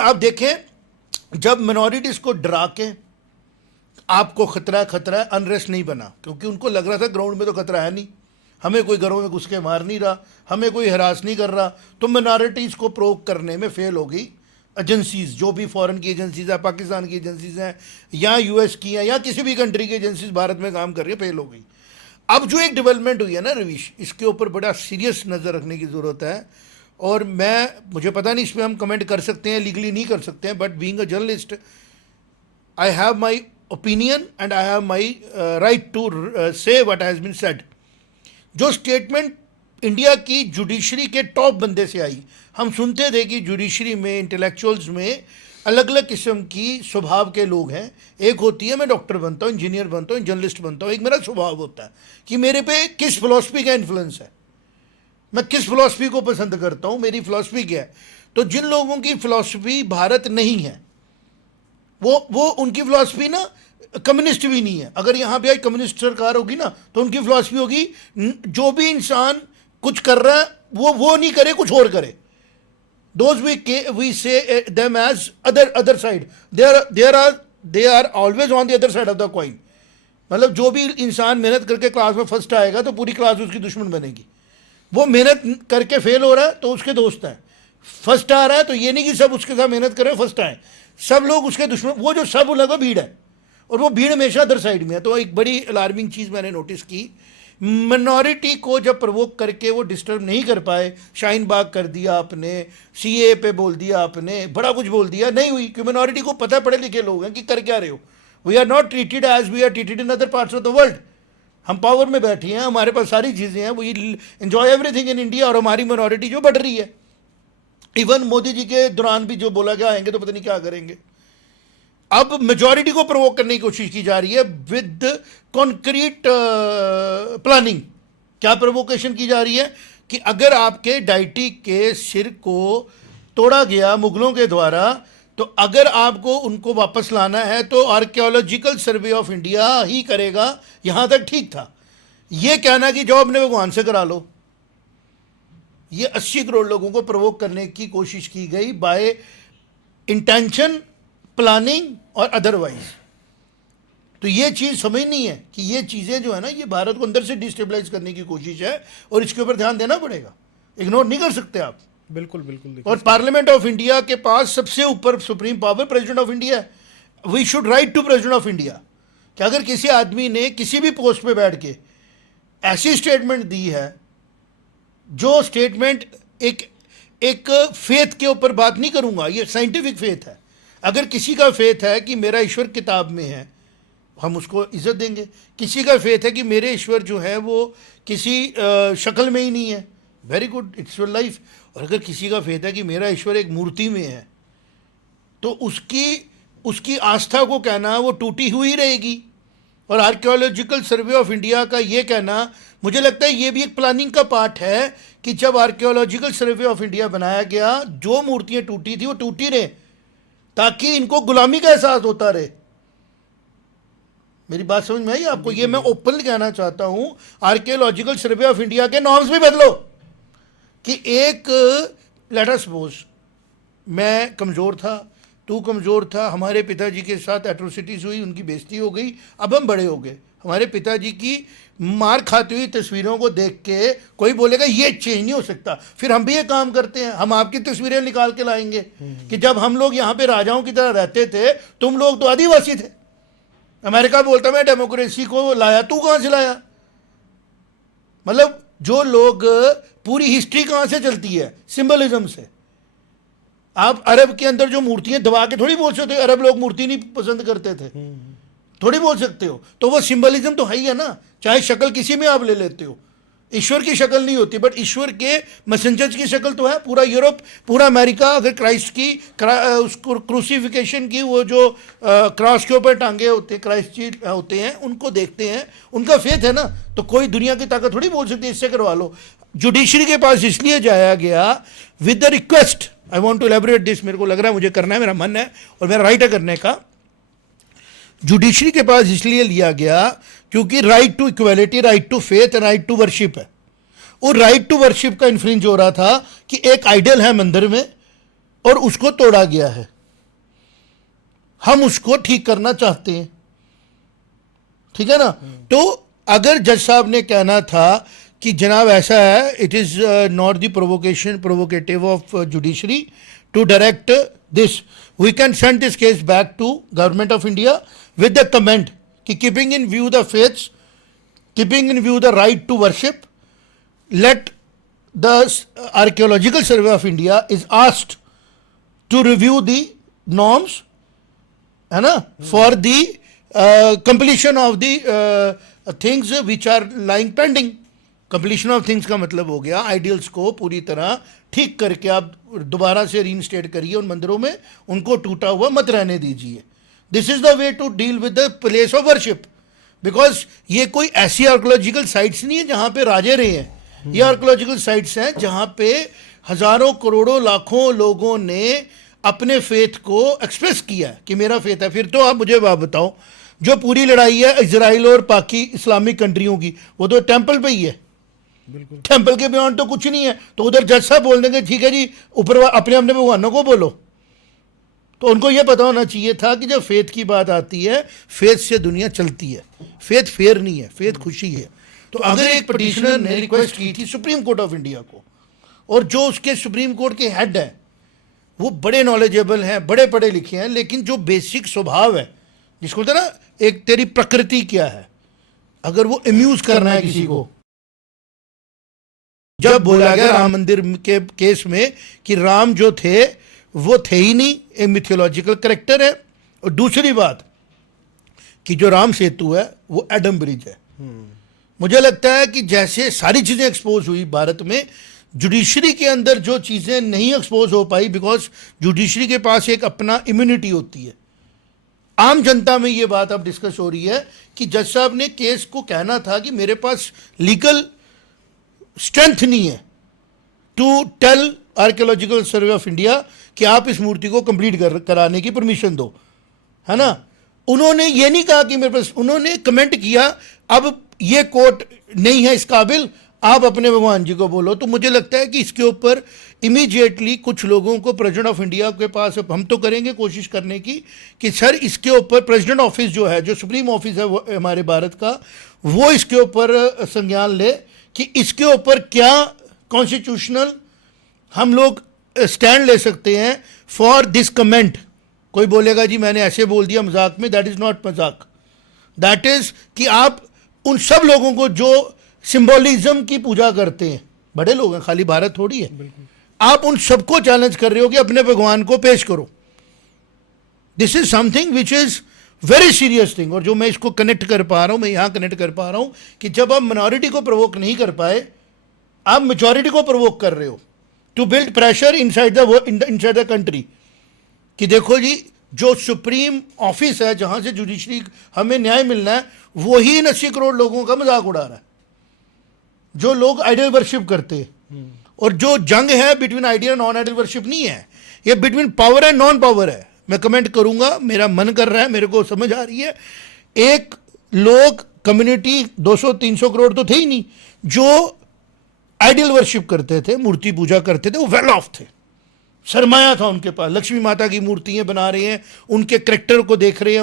आप देखें, जब मिनॉरिटीज को डरा के आपको खतरा खतरा है, अनरेस्ट नहीं बना, क्योंकि उनको लग रहा था ग्राउंड में तो खतरा है नहीं, हमें कोई घरों में घुस के मार नहीं रहा, हमें कोई हरास नहीं कर रहा, तो मिनॉरिटीज़ को प्रोवोक करने में फेल हो गई एजेंसीज, जो भी फॉरेन की एजेंसीज है, पाकिस्तान की एजेंसीज हैं या यूएस की हैं या किसी भी कंट्री की एजेंसीज भारत में काम कर रही है, फेल हो गई। अब जो एक डेवलपमेंट हुई है ना रवीश, इसके ऊपर बड़ा सीरियस नज़र रखने की ज़रूरत है। और मुझे पता नहीं इस पर हम कमेंट कर सकते हैं, लीगली नहीं कर सकते हैं, but being a journalist I have my opinion and I have my right to say what has been said. जो स्टेटमेंट इंडिया की जुडिशरी के टॉप बंदे से आई, हम सुनते थे कि जुडिशरी में, इंटेलेक्चुअल्स में अलग अलग किस्म की स्वभाव के लोग हैं। एक होती है मैं डॉक्टर बनता हूँ, इंजीनियर बनता हूँ, जर्नलिस्ट बनता हूँ। एक मेरा स्वभाव होता है कि मेरे पे किस फिलॉसफी का इन्फ्लुएंस है, मैं किस फिलॉसफी को पसंद करता हूँ, मेरी फिलॉसफी क्या है। तो जिन लोगों की फिलॉसफी भारत नहीं है, वो उनकी फिलॉसफी ना कम्युनिस्ट भी नहीं है। अगर यहाँ पे आज कम्युनिस्ट सरकार होगी ना, तो उनकी फिलॉसफी होगी जो भी इंसान कुछ कर रहा है वो नहीं करे, कुछ और करे। Those we say them as other side. They are always on the other side of the coin. मतलब जो भी इंसान मेहनत करके क्लास में फर्स्ट आएगा तो पूरी क्लास उसकी दुश्मन बनेगी। वो मेहनत करके फेल हो रहा है तो उसके दोस्त हैं। फर्स्ट आ रहा है तो ये नहीं कि सब उसके साथ मेहनत करें फर्स्ट आए, सब लोग उसके दुश्मन। वो जो सब लगा भीड़ है, और वो भीड़ हमेशा अदर साइड में है। तो एक बड़ी अलार्मिंग चीज़ मैंने नोटिस की, मिनॉरिटी को जब प्रवोक करके वो डिस्टर्ब नहीं कर पाए, शाहीन बाग कर दिया आपने, सीए पे बोल दिया आपने, बड़ा कुछ बोल दिया, नहीं हुई। क्योंकि मिनॉरिटी को पता है, पढ़े लिखे लोग हैं कि कर क्या रहे हो। We are not treated as we are treated in other parts of the world. हम पावर में बैठे हैं, हमारे पास सारी चीज़ें हैं, we enjoy everything in India, और हमारी मिनॉरिटी जो बढ़ रही है। इवन मोदी जी के दौरान भी जो बोला गया आएंगे तो पता नहीं क्या करेंगे। अब मेजॉरिटी को प्रवोक करने की कोशिश की जा रही है विद कॉन्क्रीट प्लानिंग। क्या प्रोवोकेशन की जा रही है कि अगर आपके डायटी के सिर को तोड़ा गया मुगलों के द्वारा, तो अगर आपको उनको वापस लाना है तो आर्कियोलॉजिकल सर्वे ऑफ इंडिया ही करेगा। यहां तक ठीक था। यह कहना कि जाओ अपने भगवान से करा लो, ये 80 करोड़ लोगों को प्रवोक करने की कोशिश की गई बाय इंटेंशन, प्लानिंग और अदरवाइज। तो ये चीज़ समझनी है कि ये चीज़ें जो है ना, ये भारत को अंदर से डिस्टेबलाइज करने की कोशिश है, और इसके ऊपर ध्यान देना पड़ेगा, इग्नोर नहीं कर सकते आप। बिल्कुल बिल्कुल। और पार्लियामेंट ऑफ इंडिया के पास सबसे ऊपर supreme power president of India है। We should write to president of India कि अगर किसी आदमी ने किसी भी पोस्ट पे बैठ के ऐसी स्टेटमेंट दी है, जो स्टेटमेंट एक फेथ के ऊपर बात नहीं करूंगा, ये साइंटिफिक फेथ है। अगर किसी का फेथ है कि मेरा ईश्वर किताब में है, हम उसको इज्जत देंगे। किसी का फेथ है कि मेरे ईश्वर जो है वो किसी शक्ल में ही नहीं है, very good, it's your life. और अगर किसी का फेथ है कि मेरा ईश्वर एक मूर्ति में है, तो उसकी आस्था को कहना वो टूटी हुई रहेगी। और आर्कियोलॉजिकल सर्वे ऑफ इंडिया का ये कहना, मुझे लगता है ये भी एक प्लानिंग का पार्ट है कि जब आर्कियोलॉजिकल सर्वे ऑफ इंडिया बनाया गया, जो मूर्तियाँ टूटी थी वो टूटी रहे, ताकि इनको गुलामी का एहसास होता रहे। मेरी बात समझ में आई आपको? ये मैं ओपनली कहना चाहता हूं, आर्कियोलॉजिकल सर्वे ऑफ इंडिया के नॉर्म्स भी बदलो। कि एक लेट अस सपोज मैं कमज़ोर था, तू कमज़ोर था, हमारे पिताजी के साथ एट्रोसिटीज़ हुई, उनकी बेइज्जती हो गई, अब हम बड़े हो गए, हमारे पिताजी की मार खाती हुई तस्वीरों को देख के कोई बोलेगा ये चेंज नहीं हो सकता। फिर हम भी ये काम करते हैं, हम आपकी तस्वीरें निकाल के लाएंगे कि जब हम लोग यहाँ पे राजाओं की तरह रहते थे, तुम लोग तो आदिवासी थे। अमेरिका बोलता मैं डेमोक्रेसी को लाया, तू कहाँ से लाया? मतलब जो लोग, पूरी हिस्ट्री कहाँ से चलती है? सिंबलिज्म से। आप अरब के अंदर जो मूर्तियां दबा के थोड़ी बोल सकते हो अरब लोग मूर्ति नहीं पसंद करते थे, थोड़ी बोल सकते हो। तो वो सिंबलिज्म तो है ही है ना, चाहे शक्ल किसी में आप ले लेते हो। ईश्वर की शक्ल नहीं होती, बट ईश्वर के मैसेंजर्स की शक्ल तो है। पूरा यूरोप, पूरा अमेरिका, अगर क्राइस्ट की उसको क्रूसिफिकेशन की वो जो क्रॉस के ऊपर टांगे होते हैं, क्राइस्ट जी होते हैं, उनको देखते हैं, उनका फेथ है ना। तो कोई दुनिया की ताकत थोड़ी बोल सकती है इससे करवा लो। जुडिशरी के पास इसलिए जाया गया with the request, I want to elaborate this, मेरे को लग रहा है मुझे करना है, मेरा मन है और मेरा राइट है करने का। जुडिशरी के पास इसलिए लिया गया क्योंकि right to equality, right to faith, right to worship है। और राइट टू वर्शिप का इन्फ्रिंज हो रहा था कि एक आइडल है मंदिर में और उसको तोड़ा गया है, हम उसको ठीक करना चाहते हैं, ठीक है ना। तो अगर जज साहब ने कहना था कि जनाब ऐसा है, it is not the provocative of judiciary to direct this, we can send this case back to government of India with the comment कि keeping in view the faiths, keeping in view the right to worship, let the Archaeological Survey of India is asked to review the norms, है ना, for the completion of the things which are lying pending. Completion of things का मतलब हो गया ideals को पूरी तरह ठीक करके आप दोबारा से रीइंस्टेट करिए उन मंदिरों में, उनको टूटा हुआ मत रहने दीजिए। This is the way to deal with the place of worship, because ये कोई ऐसी आर्कोलॉजिकल साइट्स नहीं है जहां पे राजे रहे हैं, ये आर्कोलॉजिकल साइट्स हैं जहां पे हजारों करोड़ों लाखों लोगों ने अपने फेथ को एक्सप्रेस किया है कि मेरा फेथ है। फिर तो आप मुझे बात बताओ, जो पूरी लड़ाई है इजराइल और बाकी इस्लामिक कंट्रियों की, वो तो टेंपल पे ही है, टेंपल के बियॉन्ड तो कुछ नहीं है। तो उधर जज साहब बोल देंगे ठीक है जी ऊपर अपने अपने भगवानों को बोलो। तो उनको यह पता होना चाहिए था कि जब फेथ की बात आती है, फेथ से दुनिया चलती है, फेथ फेयर नहीं है, फेथ खुशी है। तो अगर एक पटिशनर ने रिक्वेस्ट की थी सुप्रीम कोर्ट ऑफ इंडिया को, और जो उसके सुप्रीम कोर्ट के हेड हैं वो बड़े नॉलेजेबल हैं, बड़े पढ़े लिखे हैं, लेकिन जो बेसिक स्वभाव है जिसको बोलते हैं ना एक तेरी प्रकृति क्या है, अगर वो अम्यूज करना है किसी को। जब बोला गया राम मंदिर के केस में कि राम जो थे वो थे ही नहीं, एक मिथोलॉजिकल कैरेक्टर है, और दूसरी बात कि जो राम सेतु है वो एडम ब्रिज है। मुझे लगता है कि जैसे सारी चीज़ें एक्सपोज हुई भारत में, जुडिशरी के अंदर जो चीज़ें नहीं एक्सपोज हो पाई बिकॉज जुडिशरी के पास एक अपना इम्यूनिटी होती है। आम जनता में ये बात अब डिस्कस हो रही है कि जज साहब ने केस को कहना था कि मेरे पास लीगल स्ट्रेंथ नहीं है to tell archaeological survey of India कि आप इस मूर्ति को कंप्लीट कराने की परमिशन दो, है ना। उन्होंने ये नहीं कहा कि मेरे पास, उन्होंने कमेंट किया अब ये कोर्ट नहीं है इस काबिल, आप अपने भगवान जी को बोलो। तो मुझे लगता है कि इसके ऊपर इमीडिएटली कुछ लोगों को प्रेसिडेंट ऑफ इंडिया के पास, हम तो करेंगे कोशिश करने की कि सर इसके ऊपर प्रेसिडेंट ऑफिस जो है, जो सुप्रीम ऑफिस है वो हमारे भारत का, वो इसके ऊपर संज्ञान ले कि इसके ऊपर क्या कॉन्स्टिट्यूशनल हम लोग स्टैंड ले सकते हैं फॉर दिस कमेंट। कोई बोलेगा जी मैंने ऐसे बोल दिया मजाक में, दैट इज़ नॉट मजाक, दैट इज़ कि आप उन सब लोगों को जो सिंबोलिज्म की पूजा करते हैं, बड़े लोग हैं, खाली भारत थोड़ी है, आप उन सबको चैलेंज कर रहे हो कि अपने भगवान को पेश करो। This is something which is very serious thing. और जो मैं इसको कनेक्ट कर पा रहा हूँ, मैं यहाँ कनेक्ट कर पा रहा हूँ कि जब आप मिनॉरिटी को प्रोवोक नहीं कर पाए, आप मेजॉरिटी को प्रोवोक कर रहे हो to build pressure inside the country कि देखो जी जो सुप्रीम ऑफिस है जहाँ से जुडिशरी हमें न्याय मिलना है, वही 80 करोड़ लोगों का मजाक उड़ा रहा है, जो लोग आइडल वर्शिप करते हैं। और जो जंग है बिटवीन आइडियल और नॉन आइडल वर्शिप नहीं है, ये between power and non power है। मैं कमेंट करूंगा, मेरा मन कर रहा है, मेरे को समझ आ रही है। एक लोग कम्युनिटी 200-300 करोड़ तो थे ही नहीं जो आइडियल वर्शिप करते थे, मूर्ति पूजा करते थे, वो वेल ऑफ थे, सरमाया था उनके पास, लक्ष्मी माता की मूर्तियाँ बना रहे हैं, उनके करेक्टर को देख रहे हैं,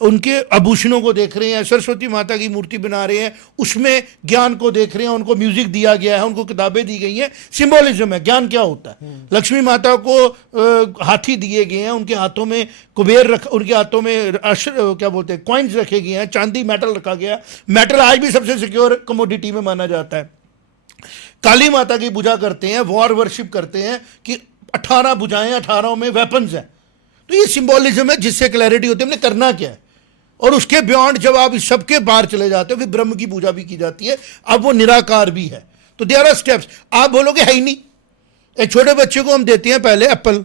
उनके आभूषणों को देख रहे हैं, सरस्वती माता की मूर्ति बना रहे हैं, उसमें ज्ञान को देख रहे हैं, उनको म्यूजिक दिया गया है, उनको किताबें दी गई हैं, सिंबॉलिज्म है। ज्ञान क्या होता है? लक्ष्मी माता को हाथी दिए गए हैं, उनके हाथों में कुबेर उनके हाथों में क्या बोलते हैं कॉइन्स रखे गए हैं, चांदी मेटल रखा गया। मेटल आज भी सबसे सिक्योर कमोडिटी में माना जाता है। काली माता की पूजा करते हैं, वॉर वर्शिप करते हैं कि 18 भुजाएं, 18 में वेपन्स हैं। तो ये सिंबॉलिज्म है जिससे क्लैरिटी होती है हमने करना क्या है। और उसके बियॉन्ड जब आप इस सबके बाहर चले जाते हो, फिर ब्रह्म की पूजा भी की जाती है, अब वो निराकार भी है। तो देयर आर स्टेप्स। आप बोलोगे है ही नहीं। एक छोटे बच्चे को हम देते हैं पहले एप्पल,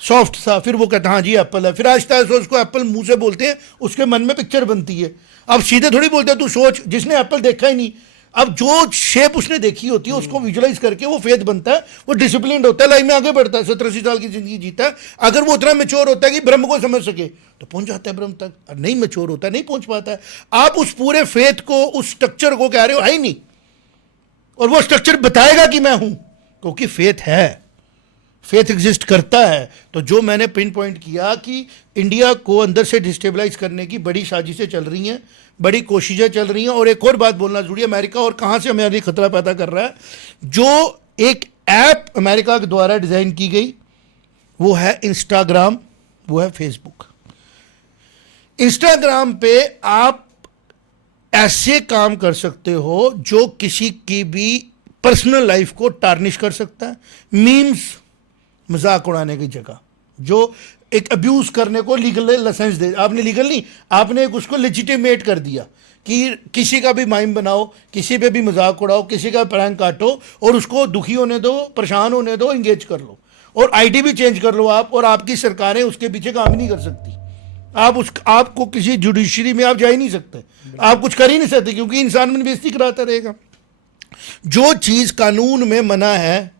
सॉफ्ट सा, फिर वो कहता हाँ जी एप्पल है, फिर आहिस्ता आहिस्ता उसको एप्पल मुंह से बोलते हैं, उसके मन में पिक्चर बनती है। अब सीधे थोड़ी बोलते हैं तू सोच, जिसने एप्पल देखा ही नहीं। अब जो शेप उसने देखी होती है उसको विजुलाइज करके वो फेथ बनता है, वो डिसिप्लिन होता है, लाइफ में आगे बढ़ता है, 70-80 साल की जिंदगी जीता है। अगर वो उतना मेच्योर होता है कि ब्रह्म को समझ सके तो पहुंच जाता है ब्रह्म तक, और नहीं मेच्योर होता है नहीं पहुंच पाता है। आप उस पूरे फेथ को, उस स्ट्रक्चर को कह रहे हो है ही नहीं, और वो स्ट्रक्चर बताएगा कि मैं हूं, क्योंकि फेथ है, फेथ एग्जिस्ट करता है। तो जो मैंने पिन पॉइंट किया कि इंडिया को अंदर से डिस्टेबलाइज करने की बड़ी साजिशें चल रही हैं, बड़ी कोशिशें चल रही हैं। और एक और बात बोलना जरूरी है, अमेरिका और कहाँ से हमारे लिए खतरा पैदा कर रहा है। जो एक ऐप अमेरिका के द्वारा डिज़ाइन की गई वो है इंस्टाग्राम, वो है फेसबुक। इंस्टाग्राम पे आप ऐसे काम कर सकते हो जो किसी की भी पर्सनल लाइफ को टार्निश कर सकता है। मीम्स, मजाक उड़ाने की जगह, जो एक अब्यूज करने को लीगल लाइसेंस दे, आपने लीगल नहीं, आपने एक उसको लेजिटिमेट कर दिया कि किसी का भी माइम बनाओ, किसी पे भी मजाक उड़ाओ, किसी का प्रैंक काटो और उसको दुखी होने दो, परेशान होने दो, इंगेज कर लो, और आईडी भी चेंज कर लो आप, और आपकी सरकारें उसके पीछे काम ही नहीं कर सकती। आपको किसी जुडिशरी में आप जा ही नहीं सकते, आप कुछ कर ही नहीं सकते, क्योंकि इंसान में बेइज्जती कराता रहेगा। जो चीज कानून में मना है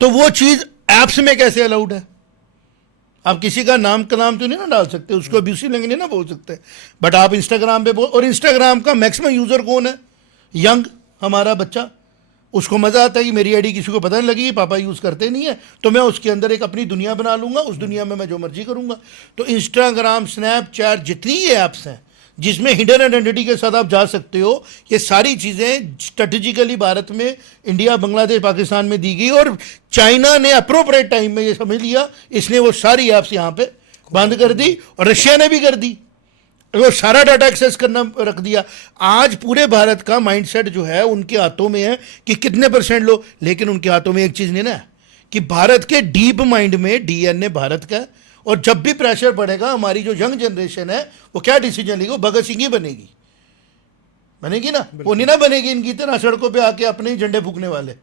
तो वो चीज ऐप्स में कैसे अलाउड है? आप किसी का नाम तो नहीं ना डाल सकते, उसको अब्यूसिव लैंग्वेज नहीं ना बोल सकते, बट आप इंस्टाग्राम पे बोल। और इंस्टाग्राम का मैक्सिमम यूजर कौन है? यंग, हमारा बच्चा। उसको मजा आता है कि मेरी आईडी किसी को पता नहीं लगी, पापा यूज करते नहीं है, तो मैं उसके अंदर एक अपनी दुनिया बना लूंगा, उस दुनिया में मैं जो मर्जी करूंगा। तो इंस्टाग्राम, स्नैपचैट, जितनी ये ऐप्स हैं जिसमें हिडन आइडेंटिटी के साथ आप जा सकते हो, ये सारी चीज़ें स्ट्रेटेजिकली भारत में, इंडिया, बांग्लादेश, पाकिस्तान में दी गई। और चाइना ने अप्रोप्रिएट टाइम में ये समझ लिया, इसने वो सारी ऐप्स यहाँ पे बंद कर दी, और रशिया ने भी कर दी, वो सारा डाटा एक्सेस करना रख दिया। आज पूरे भारत का माइंडसेट जो है उनके हाथों में है कि कितने % लो, लेकिन उनके हाथों में एक चीज़ नहीं ना, कि भारत के डीप माइंड में डीएनए भारत का है। और जब भी प्रेशर पड़ेगा, हमारी जो यंग जनरेशन है वो क्या डिसीजन लेगी? वो भगत सिंह ही बनेगी ना, वो नहीं ना बनेगी इनकी तरह सड़कों पे आके अपने ही झंडे फूकने वाले।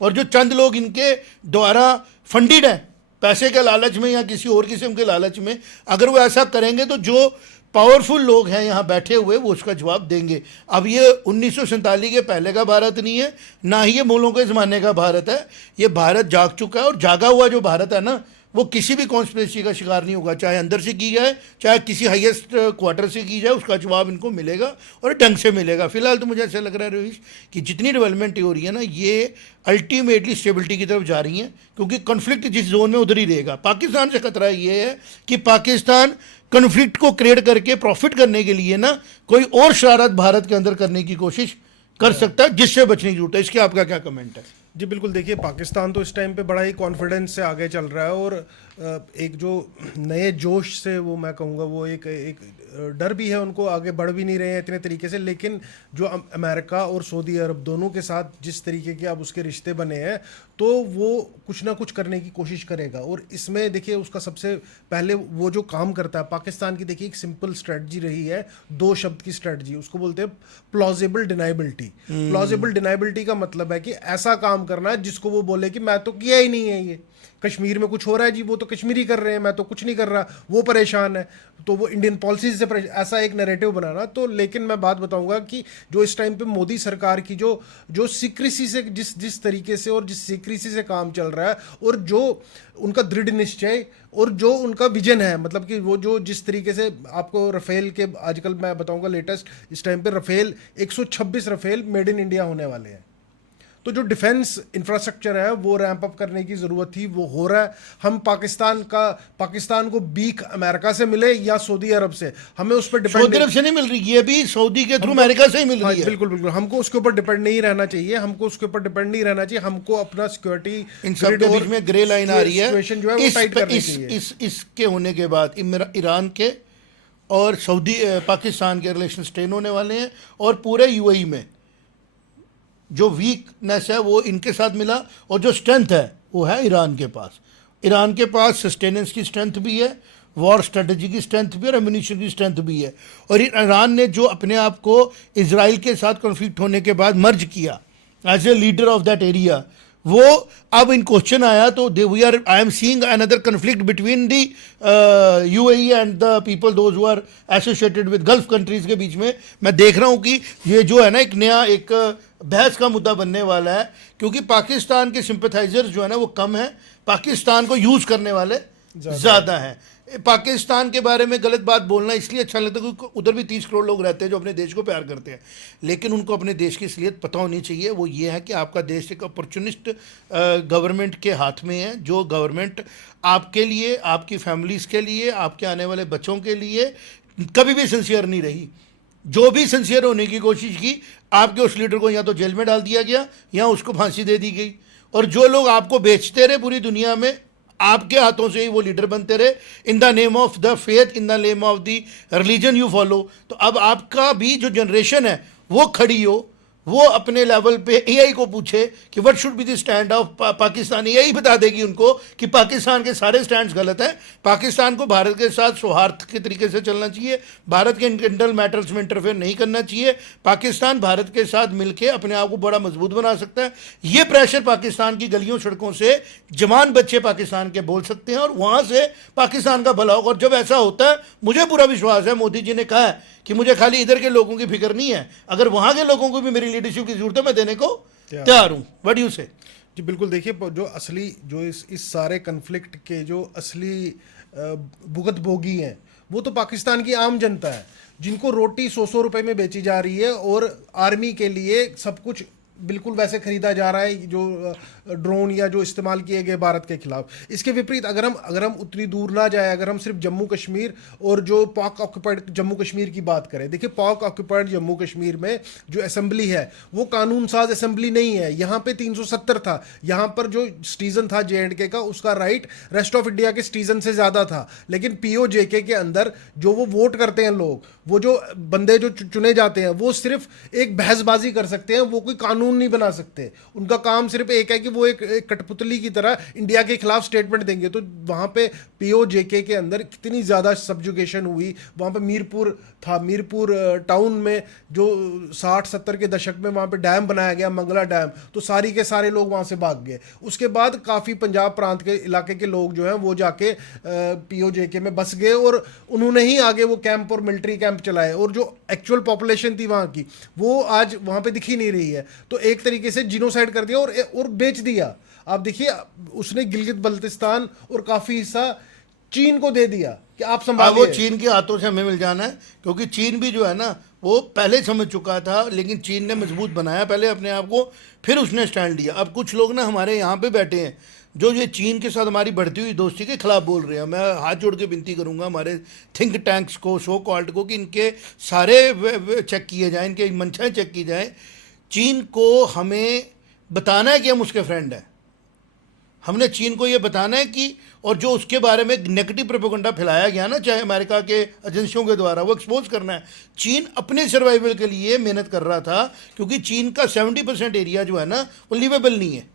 और जो चंद लोग इनके द्वारा फंडिड हैं पैसे के लालच में या किसी और किस्म के लालच में, अगर वो ऐसा करेंगे तो जो पावरफुल लोग हैं यहाँ बैठे हुए वो उसका जवाब देंगे। अब ये 1947 के पहले का भारत नहीं है, ना ही ये मुगलों के ज़माने का भारत है। ये भारत जाग चुका है, और जागा हुआ जो भारत है ना, वो किसी भी कॉन्स्पिरेसी का शिकार नहीं होगा, चाहे अंदर से की जाए, चाहे किसी हाईएस्ट क्वार्टर से की जाए, उसका जवाब इनको मिलेगा और ढंग से मिलेगा। फिलहाल तो मुझे ऐसा लग रहा है रोहिश कि जितनी डेवलपमेंट हो रही है ना, ये अल्टीमेटली स्टेबिलिटी की तरफ जा रही हैं, क्योंकि कॉन्फ्लिक्ट जिस जोन में उधर ही रहेगा। पाकिस्तान से खतरा ये है कि पाकिस्तान कॉन्फ्लिक्ट को क्रिएट करके प्रॉफिट करने के लिए ना कोई और शरारत भारत के अंदर करने की कोशिश कर सकता है, जिससे बचने की जरूरत है। इसके आपका क्या कमेंट है? जी बिल्कुल, देखिए पाकिस्तान तो इस टाइम पे बड़ा ही कॉन्फिडेंस से आगे चल रहा है, और एक जो नए जोश से, वो मैं कहूँगा वो एक डर भी है उनको, आगे बढ़ भी नहीं रहे हैं इतने तरीके से। लेकिन जो अमेरिका और सऊदी अरब दोनों के साथ जिस तरीके के अब उसके रिश्ते बने हैं, तो वो कुछ ना कुछ करने की कोशिश करेगा। और इसमें देखिए उसका सबसे पहले वो जो काम करता है पाकिस्तान की, देखिए एक सिंपल स्ट्रेटजी रही है, 2 शब्द की स्ट्रेटजी, उसको बोलते हैं प्लॉजिबल डिनाइबिलिटी। प्लॉजिबल डिनाइबिलिटी का मतलब है कि ऐसा काम करना है जिसको वो बोले कि मैं तो किया ही नहीं है, ये कश्मीर में कुछ हो रहा है जी, वो तो कश्मीरी कर रहे हैं, मैं तो कुछ नहीं कर रहा, वो परेशान है, तो वो इंडियन पॉलिसी से ऐसा एक नैरेटिव बनाना। तो लेकिन मैं बात बताऊंगा कि जो इस टाइम पे मोदी सरकार की जो सीक्रेसी से, जिस तरीके से और जिस सीक्रेसी से काम चल रहा है, और जो उनका दृढ़ निश्चय और जो उनका विजन है, मतलब कि वो जो जिस तरीके से आपको रफेल के, आजकल मैं बताऊंगा लेटेस्ट इस टाइम पे Rafale 126 Rafale made in India होने वाले हैं। तो जो डिफेंस इंफ्रास्ट्रक्चर है वो रैंप अप करने की ज़रूरत थी, वो हो रहा है। हम पाकिस्तान को बीक अमेरिका से मिले या सऊदी अरब से, हमें उस पर डिपेंड, सऊदी अरब से नहीं मिल रही, ये भी सऊदी के थ्रू अमेरिका से ही मिल रही है। बिल्कुल बिल्कुल, हमको उसके ऊपर डिपेंड नहीं रहना चाहिए, हमको अपना सिक्योरिटी, इन सब के बीच में ग्रे लाइन आ रही है, सिचुएशन जो है वो टाइट करनी चाहिए। इसके होने के बाद ईरान के और पाकिस्तान के रिलेशन स्ट्रेन होने वाले हैं, और पूरे यूएई में जो वीकनेस है वो इनके साथ मिला, और जो स्ट्रेंथ है वो है ईरान के पास। ईरान के पास सस्टेनेंस की स्ट्रेंथ भी है, वॉर स्ट्रेटजी की स्ट्रेंथ भी है, और एम्यूनिशन की स्ट्रेंथ भी है। और ईरान ने जो अपने आप को इजराइल के साथ कॉन्फ्लिक्ट होने के बाद मर्ज किया as a leader of that area, वो अब इन क्वेश्चन आया तो they we are I am seeing another conflict between the UAE and the people those who are associated with gulf countries के बीच में मैं देख रहा हूँ कि ये जो है ना एक नया एक बहस का मुद्दा बनने वाला है, क्योंकि पाकिस्तान के सिंपथाइजर्स जो है ना वो कम है, पाकिस्तान को यूज़ करने वाले ज़्यादा हैं। पाकिस्तान के बारे में गलत बात बोलना इसलिए अच्छा लगता है क्योंकि उधर भी 30 करोड़ लोग रहते हैं जो अपने देश को प्यार करते हैं, लेकिन उनको अपने देश की असलियत पता होनी चाहिए। वो ये है कि आपका देश एक अपॉर्चुनिस्ट गवर्नमेंट के हाथ में है, जो गवर्नमेंट आपके लिए, आपकी फैमिलीज़ के लिए, आपके आने वाले बच्चों के लिए कभी भी सिंसियर नहीं रही। जो भी सिंसियर होने की कोशिश की, आपके उस लीडर को या तो जेल में डाल दिया गया या उसको फांसी दे दी गई। और जो लोग आपको बेचते रहे पूरी दुनिया में, आपके हाथों से ही वो लीडर बनते रहे, in the name of the faith, in the name of the religion you follow. तो अब आपका भी जो जनरेशन है वो खड़ी हो, वो अपने लेवल पे एआई को पूछे कि what should be the stand of Pakistan. AI बता देगी उनको कि पाकिस्तान के सारे स्टैंड्स गलत हैं। पाकिस्तान को भारत के साथ सौहार्द के तरीके से चलना चाहिए, भारत के इंटरनल मैटर्स में इंटरफेयर नहीं करना चाहिए। पाकिस्तान भारत के साथ मिलकर अपने आप को बड़ा मजबूत बना सकता है। ये प्रेशर पाकिस्तान की गलियों सड़कों से जवान बच्चे पाकिस्तान के बोल सकते हैं और वहाँ से पाकिस्तान का भला होगा। और जब ऐसा होता है, मुझे पूरा विश्वास है, मोदी जी ने कहा है कि मुझे खाली इधर के लोगों की फिक्र नहीं है, अगर वहाँ के लोगों को भी मेरी लीडरशिप की जरूरत है मैं देने को तैयार हूँ। व्हाट डू यू से? जी बिल्कुल, देखिए जो असली जो इस सारे कन्फ्लिक्ट के जो असली भुगतभोगी हैं वो तो पाकिस्तान की आम जनता है, जिनको रोटी 100 रुपए में बेची जा रही है और आर्मी के लिए सब कुछ बिल्कुल वैसे खरीदा जा रहा है जो ड्रोन या जो इस्तेमाल किए गए भारत के खिलाफ। इसके विपरीत अगर हम उतनी दूर ना जाए, अगर हम सिर्फ जम्मू कश्मीर और जो पाक ऑक्यूपाइड जम्मू कश्मीर की बात करें, देखिए पाक ऑक्यूपाइड जम्मू कश्मीर में जो असेंबली है वो कानून साज असेंबली नहीं है। यहाँ पे 370 था, यहाँ पर जो सिटीजन था JNK का, उसका राइट रेस्ट ऑफ इंडिया के सिटीजन से ज़्यादा था। लेकिन POJK के अंदर जो वो वोट करते हैं लोग, वो जो बंदे जो चुने जाते हैं, वो सिर्फ एक बहसबाजी कर सकते हैं, वो कोई कानून नहीं बना सकते। उनका काम सिर्फ एक है कि वो एक कठपुतली की तरह इंडिया के खिलाफ स्टेटमेंट देंगे। तो वहाँ पे POJK के अंदर कितनी ज़्यादा सब्जुगेशन हुई। वहाँ पे मीरपुर था, मीरपुर टाउन में जो 60-70 के दशक में वहाँ पे डैम बनाया गया, मंगला डैम, तो सारी के सारे लोग वहाँ से भाग गए। उसके बाद काफ़ी पंजाब प्रांत के इलाके के लोग जो हैं वो जाके POJK में बस गए और उन्होंने ही आगे वो कैंप और मिलिट्री कैंप चलाए। और जो एक्चुअल पॉपुलेशन थी वहाँ की, वो आज वहाँ पे दिखी नहीं रही है। तो एक तरीके से जिनोसाइड कर दिया और बेच दिया। आप देखिए, उसने गिलगित बल्तिस्तान और काफ़ी हिस्सा चीन को दे दिया कि आप संभालिए। वो चीन के हाथों से हमें मिल जाना है, क्योंकि चीन भी जो है ना वो पहले समझ चुका था, लेकिन चीन ने मजबूत बनाया पहले अपने आप को, फिर उसने स्टैंड लिया। अब कुछ लोग ना हमारे यहाँ पे बैठे हैं जो ये चीन के साथ हमारी बढ़ती हुई दोस्ती के खिलाफ बोल रहे हैं। मैं हाथ जोड़ के विनती करूंगा हमारे थिंक टैंक्स को, सो कॉल्ड को, कि इनके सारे चेक किए जाएं, इनके मंशाएं चेक की जाएं। चीन को हमें बताना है कि हम उसके फ्रेंड हैं। हमने चीन को ये बताना है कि, और जो उसके बारे में नेगेटिव प्रोपेगेंडा फैलाया गया ना चाहे अमेरिका के एजेंसियों के द्वारा, वो एक्सपोज करना है। चीन अपने सर्वाइवल के लिए मेहनत कर रहा था, क्योंकि चीन का 70% एरिया जो है ना वो लिवेबल नहीं है,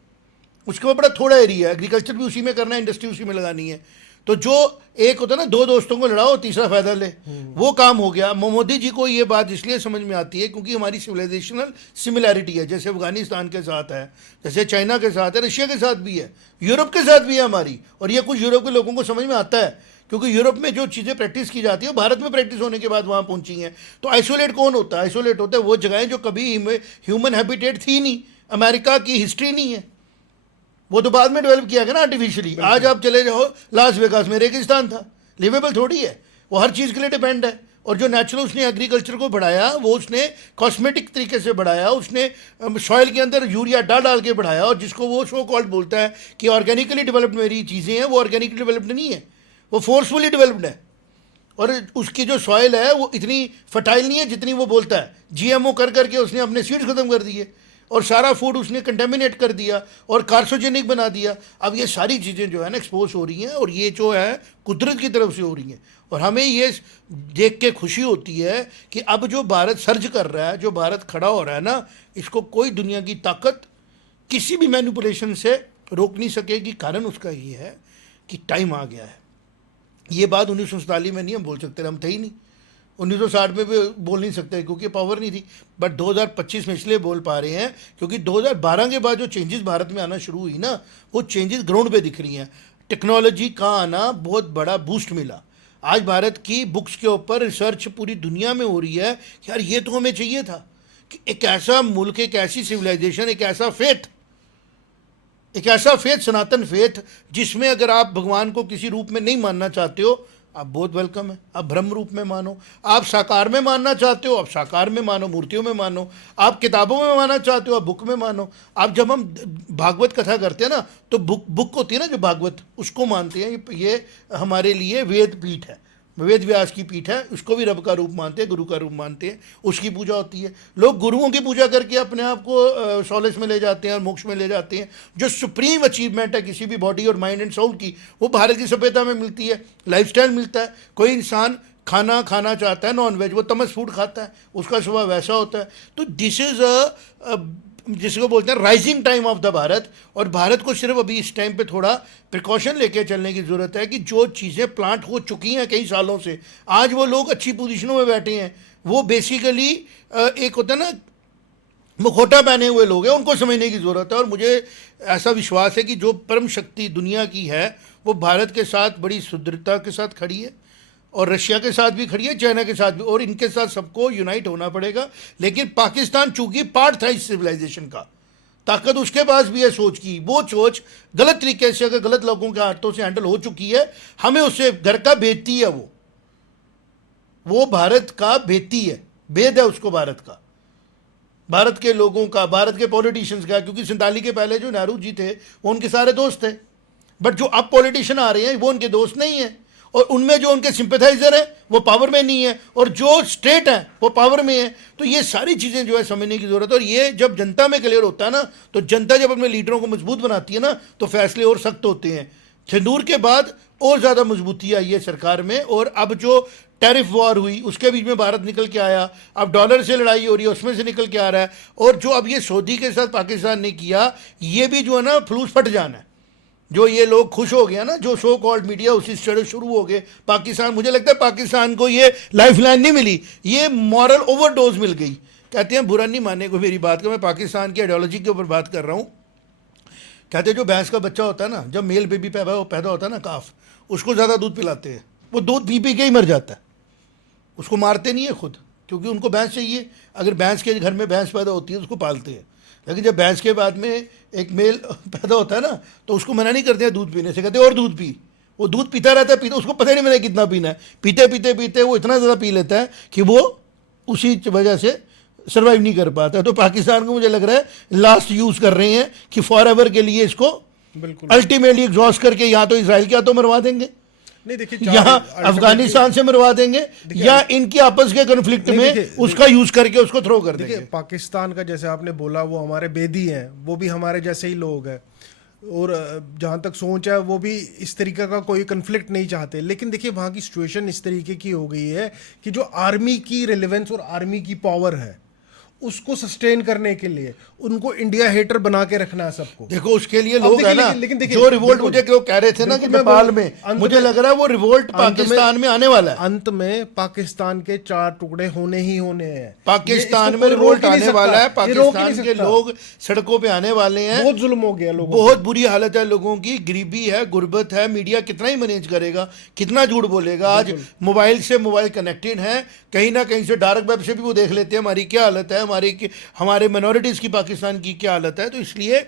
उसके बाद बड़ा थोड़ा एरिया है, एग्रीकल्चर भी उसी में करना है, इंडस्ट्री उसी में लगानी है। तो जो एक होता है ना, दो दोस्तों को लड़ाओ तीसरा फायदा ले, वो काम हो गया। मोदी जी को ये बात इसलिए समझ में आती है क्योंकि हमारी सिविलाइजेशनल सिमिलैरिटी है, जैसे अफगानिस्तान के साथ है, जैसे चाइना के साथ है, रशिया के साथ भी है, यूरोप के साथ भी है हमारी। और ये कुछ यूरोप के लोगों को समझ में आता है, क्योंकि यूरोप में जो चीज़ें प्रैक्टिस की जाती है भारत में प्रैक्टिस होने के बाद वहाँ पहुँची हैं। तो आइसोलेट कौन होता है? आइसोलेट होता है वो जगहें जो कभी ह्यूमन हैबिटेट थी नहीं, अमेरिका की हिस्ट्री नहीं है, वो तो बाद में डेवलप किया गया ना आर्टिफिशियली। आज आप चले जाओ लास वेगास में, रेगिस्तान था, लिवेबल थोड़ी है, वो हर चीज़ के लिए डिपेंड है। और जो नेचुरल उसने एग्रीकल्चर को बढ़ाया, वो उसने कॉस्मेटिक तरीके से बढ़ाया, उसने सॉइल के अंदर यूरिया डाल के बढ़ाया, और जिसको वो सो कॉल्ड बोलता है कि ऑर्गेनिकली डेवलप्ड मेरी चीज़ें हैं, वो ऑर्गेनिकली डेवलप्ड नहीं है, वो फोर्सफुली डेवलप्ड है। और उसकी जो सॉइल है वो इतनी फर्टाइल नहीं है जितनी वो बोलता है। GMO कर करके उसने अपने सीड्स खत्म कर दिए और सारा फूड उसने कंटेमिनेट कर दिया और कार्सोजेनिक बना दिया। अब ये सारी चीज़ें जो है ना एक्सपोज हो रही हैं, और ये जो है कुदरत की तरफ से हो रही हैं। और हमें ये देख के खुशी होती है कि अब जो भारत सर्ज कर रहा है, जो भारत खड़ा हो रहा है ना, इसको कोई दुनिया की ताकत किसी भी मैनिपुलेशन से रोक नहीं सकेगी। कारण उसका ये है कि टाइम आ गया है। ये बात 1947 में नहीं हम बोल सकते, हम थे ही नहीं। 1960 में भी बोल नहीं सकते क्योंकि पावर नहीं थी, बट 2025 में इसलिए बोल पा रहे हैं क्योंकि 2012 के बाद जो चेंजेस भारत में आना शुरू हुई ना, वो चेंजेस ग्राउंड पे दिख रही हैं। टेक्नोलॉजी का आना बहुत बड़ा बूस्ट मिला। आज भारत की बुक्स के ऊपर रिसर्च पूरी दुनिया में हो रही है कि यार ये तो हमें चाहिए था कि एक ऐसा मुल्क, एक ऐसी सिविलाइजेशन, एक ऐसा फेथ, सनातन फेथ जिसमें अगर आप भगवान को किसी रूप में नहीं मानना चाहते हो, आप बहुत वेलकम है, आप ब्रह्म रूप में मानो। आप साकार में मानना चाहते हो, आप साकार में मानो, मूर्तियों में मानो। आप किताबों में मानना चाहते हो, आप बुक में मानो। आप जब हम भागवत कथा करते हैं ना, तो बुक होती है ना जो भागवत, उसको मानते हैं। ये हमारे लिए वेद पीठ है, वेद व्यास की पीठ है, उसको भी रब का रूप मानते हैं, गुरु का रूप मानते हैं, उसकी पूजा होती है। लोग गुरुओं की पूजा करके अपने आप को सॉलेस में ले जाते हैं और मोक्ष में ले जाते हैं। जो सुप्रीम अचीवमेंट है किसी भी बॉडी और माइंड एंड सोल की, वो भारत की सभ्यता में मिलती है, लाइफस्टाइल मिलता है। कोई इंसान खाना चाहता है नॉन वेज, वो तमस फूड खाता है, उसका स्वभाव वैसा होता है। तो दिस इज़ जिसको बोलते हैं rising time of the Bharat. और भारत को सिर्फ अभी इस टाइम पे थोड़ा प्रिकॉशन लेके चलने की ज़रूरत है कि जो चीज़ें प्लांट हो चुकी हैं कई सालों से, आज वो लोग अच्छी पोजीशनों में बैठे हैं। वो बेसिकली एक होता है ना, मुखौटा पहने हुए लोग हैं, उनको समझने की ज़रूरत है। और मुझे ऐसा विश्वास है कि जो परम शक्ति दुनिया की है वो भारत के साथ बड़ी सुदृढ़ता के साथ खड़ी है, और रशिया के साथ भी खड़ी है, चाइना के साथ भी, और इनके साथ सबको यूनाइट होना पड़ेगा। लेकिन पाकिस्तान चूंकि पार्ट था इस सिविलाइजेशन का, ताकत उसके पास भी है सोच की। वो सोच गलत तरीके से अगर गलत लोगों के हाथों से हैंडल हो चुकी है, हमें उससे घर का भेदती है। वो भारत का भेदती है, भेद है उसको भारत का, भारत के लोगों का, भारत के पॉलिटिशियंस का। क्योंकि 47 के पहले जो नेहरू जी थे वो उनके सारे दोस्त थे, बट जो अब पॉलिटिशियन आ रहे हैं वो उनके दोस्त नहीं है। और उनमें जो उनके सिंपैथाइजर हैं वो पावर में नहीं है, और जो स्टेट है वो पावर में है। तो ये सारी चीज़ें जो है समझने की ज़रूरत है। और ये जब जनता में क्लियर होता है ना, तो जनता जब अपने लीडरों को मजबूत बनाती है ना, तो फैसले और सख्त होते हैं। सिंदूर के बाद और ज़्यादा मजबूती आई है सरकार में। और अब जो टैरिफ वॉर हुई उसके बीच में भारत निकल के आया, अब डॉलर से लड़ाई हो रही है उसमें से निकल के आ रहा है। और जो अब ये सऊदी के साथ पाकिस्तान ने किया, ये भी जो है ना फ्लूस फट जाना है। जो ये लोग खुश हो गया ना, जो सो कॉल्ड मीडिया उसी से शुरू हो गए पाकिस्तान, मुझे लगता है पाकिस्तान को ये लाइफ लाइन नहीं मिली, ये मॉरल ओवरडोज मिल गई। कहते हैं बुरा नहीं मानने को मेरी बात का, मैं पाकिस्तान की आइडियोलॉजी के ऊपर बात कर रहा हूँ। कहते हैं जो भैंस का बच्चा होता है ना, जब मेल बेबी पैदा होता है ना, काफ, उसको ज़्यादा दूध पिलाते हैं, वो दूध पी के ही मर जाता है, उसको मारते नहीं है खुद, क्योंकि उनको भैंस चाहिए। अगर भैंस के घर में भैंस पैदा होती है तो उसको पालते हैं, लेकिन जब भैंस के बाद में एक मेल पैदा होता है ना, तो उसको मना नहीं करते हैं दूध पीने से, कहते हैं और दूध पी। वो दूध पीता रहता है, पीता, उसको पता नहीं मैंने कितना पीना है, पीते वो इतना ज़्यादा पी लेता है कि वो उसी वजह से सर्वाइव नहीं कर पाता। तो पाकिस्तान को मुझे लग रहा है लास्ट यूज़ कर रहे हैं कि फॉर एवर के लिए इसको बिल्कुल अल्टीमेटली एग्जॉस्ट करके या तो इसराइल के हाथों मरवा देंगे, नहीं देखिए, यहाँ अफगानिस्तान से मरवा देंगे, या इनकी आपस के कन्फ्लिक्ट में उसका यूज करके उसको थ्रो कर देंगे। पाकिस्तान का जैसे आपने बोला, वो हमारे बेदी हैं, वो भी हमारे जैसे ही लोग हैं, और जहाँ तक सोच है वो भी इस तरीके का कोई कन्फ्लिक्ट नहीं चाहते। लेकिन देखिए वहाँ की सिचुएशन इस तरीके की हो गई है कि जो आर्मी की रिलेवेंस और आर्मी की पावर है, उसको सस्टेन करने के लिए उनको इंडिया हेटर बना के रखना है सबको। देखो उसके लिए लोग है ना, लेकिन देखिए, जो रिवोल्ट मुझे क्यों कह रहे थे ना कि नेपाल में, मुझे लग रहा है वो रिवोल्ट पाकिस्तान में आने वाला है। अंत में पाकिस्तान के 4 टुकड़े होने ही होने हैं। पाकिस्तान में रिवोल्ट आने वाला है, पाकिस्तान के लोग सड़कों पे आने वाले हैं। बहुत जुल्म हो गया लोगों, बहुत बुरी हालत है लोगों की, गरीबी है, गुर्बत है। मीडिया कितना ही मैनेज करेगा, कितना झूठ बोलेगा। आज मोबाइल से मोबाइल कनेक्टेड है, कहीं ना कहीं से डार्क वेब से भी वो देख लेते हैं हमारी क्या हालत है, हमारे माइनॉरिटीज़ की पाकिस्तान की क्या हालत है। तो इसलिए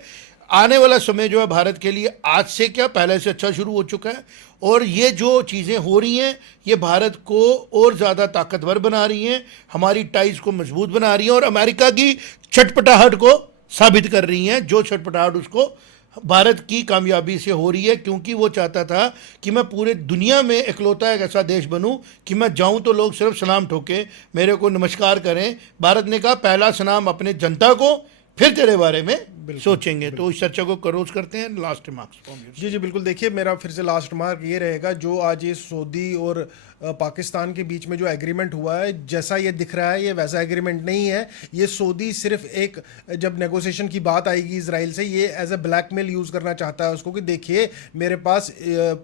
आने वाला समय जो है भारत के लिए आज से क्या पहले से अच्छा शुरू हो चुका है। और ये जो चीज़ें हो रही हैं ये भारत को और ज़्यादा ताकतवर बना रही हैं, हमारी टाइज को मजबूत बना रही हैं, और अमेरिका की छटपटाहट को साबित कर रही हैं। जो छटपटाहट उसको भारत की कामयाबी से हो रही है, क्योंकि वो चाहता था कि मैं पूरे दुनिया में इकलौता एक ऐसा देश बनूं कि मैं जाऊं तो लोग सिर्फ सलाम ठोके, मेरे को नमस्कार करें। भारत ने कहा पहला सलाम अपने जनता को, फिर तेरे बारे में सोचेंगे। तो इस चर्चा को क्लोज करते हैं। Last remarks. जी जी बिल्कुल। देखिए मेरा फिर से लास्ट मार्क ये रहेगा, जो आज ये सऊदी और पाकिस्तान के बीच में जो एग्रीमेंट हुआ है, जैसा ये दिख रहा है ये वैसा एग्रीमेंट नहीं है। ये सऊदी सिर्फ एक, जब नेगोशिएशन की बात आएगी इसराइल से, ये एज ए ब्लैकमेल यूज़ करना चाहता है उसको कि देखिए मेरे पास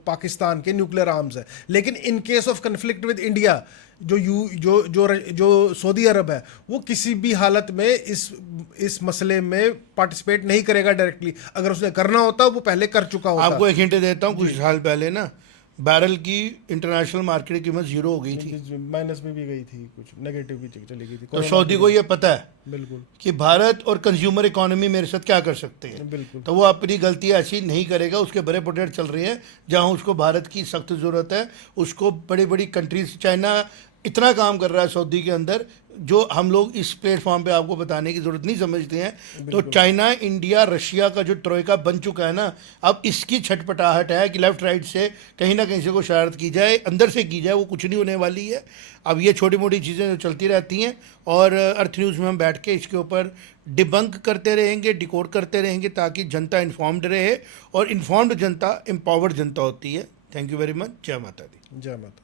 पाकिस्तान के न्यूक्लियर आर्म्स है। लेकिन in case of conflict with India, जो सऊदी अरब है वो किसी भी हालत में इस मसले में पार्टिसिपेट नहीं करेगा डायरेक्टली। अगर उसने करना होता वो पहले कर चुका होता। आपको एक हिंट देता हूँ, कुछ साल पहले ना बैरल की इंटरनेशनल मार्केट की कीमत 0 हो गई थी, माइनस में भी गई थी, कुछ नेगेटिव भी चली गई थी। तो सऊदी को ये पता है बिल्कुल कि भारत और कंज्यूमर इकोनॉमी मेरे साथ क्या कर सकते हैं। बिल्कुल। तो वो अपनी गलती ऐसी नहीं करेगा। उसके बड़े प्रोजेक्ट चल रहे हैं जहां उसको भारत की सख्त ज़रूरत है। उसको बड़ी बड़ी कंट्रीज, चाइना इतना काम कर रहा है सऊदी के अंदर, जो हम लोग इस प्लेटफॉर्म पे आपको बताने की ज़रूरत नहीं समझते हैं। तो चाइना, इंडिया, रशिया का जो ट्रोइका बन चुका है ना, अब इसकी छटपटाहट है कि लेफ्ट राइट से कहीं ना कहीं से को शरारत की जाए, अंदर से की जाए, वो कुछ नहीं होने वाली है। अब ये छोटी मोटी चीज़ें जो चलती रहती हैं, और अर्थ न्यूज़ में हम बैठ के इसके ऊपर डिबंक करते रहेंगे, डिकोड करते रहेंगे, ताकि जनता इन्फॉर्म्ड रहे। और इन्फॉर्म्ड जनता एम्पावर्ड जनता होती है। Thank you very much. जय माता दी। जय माता।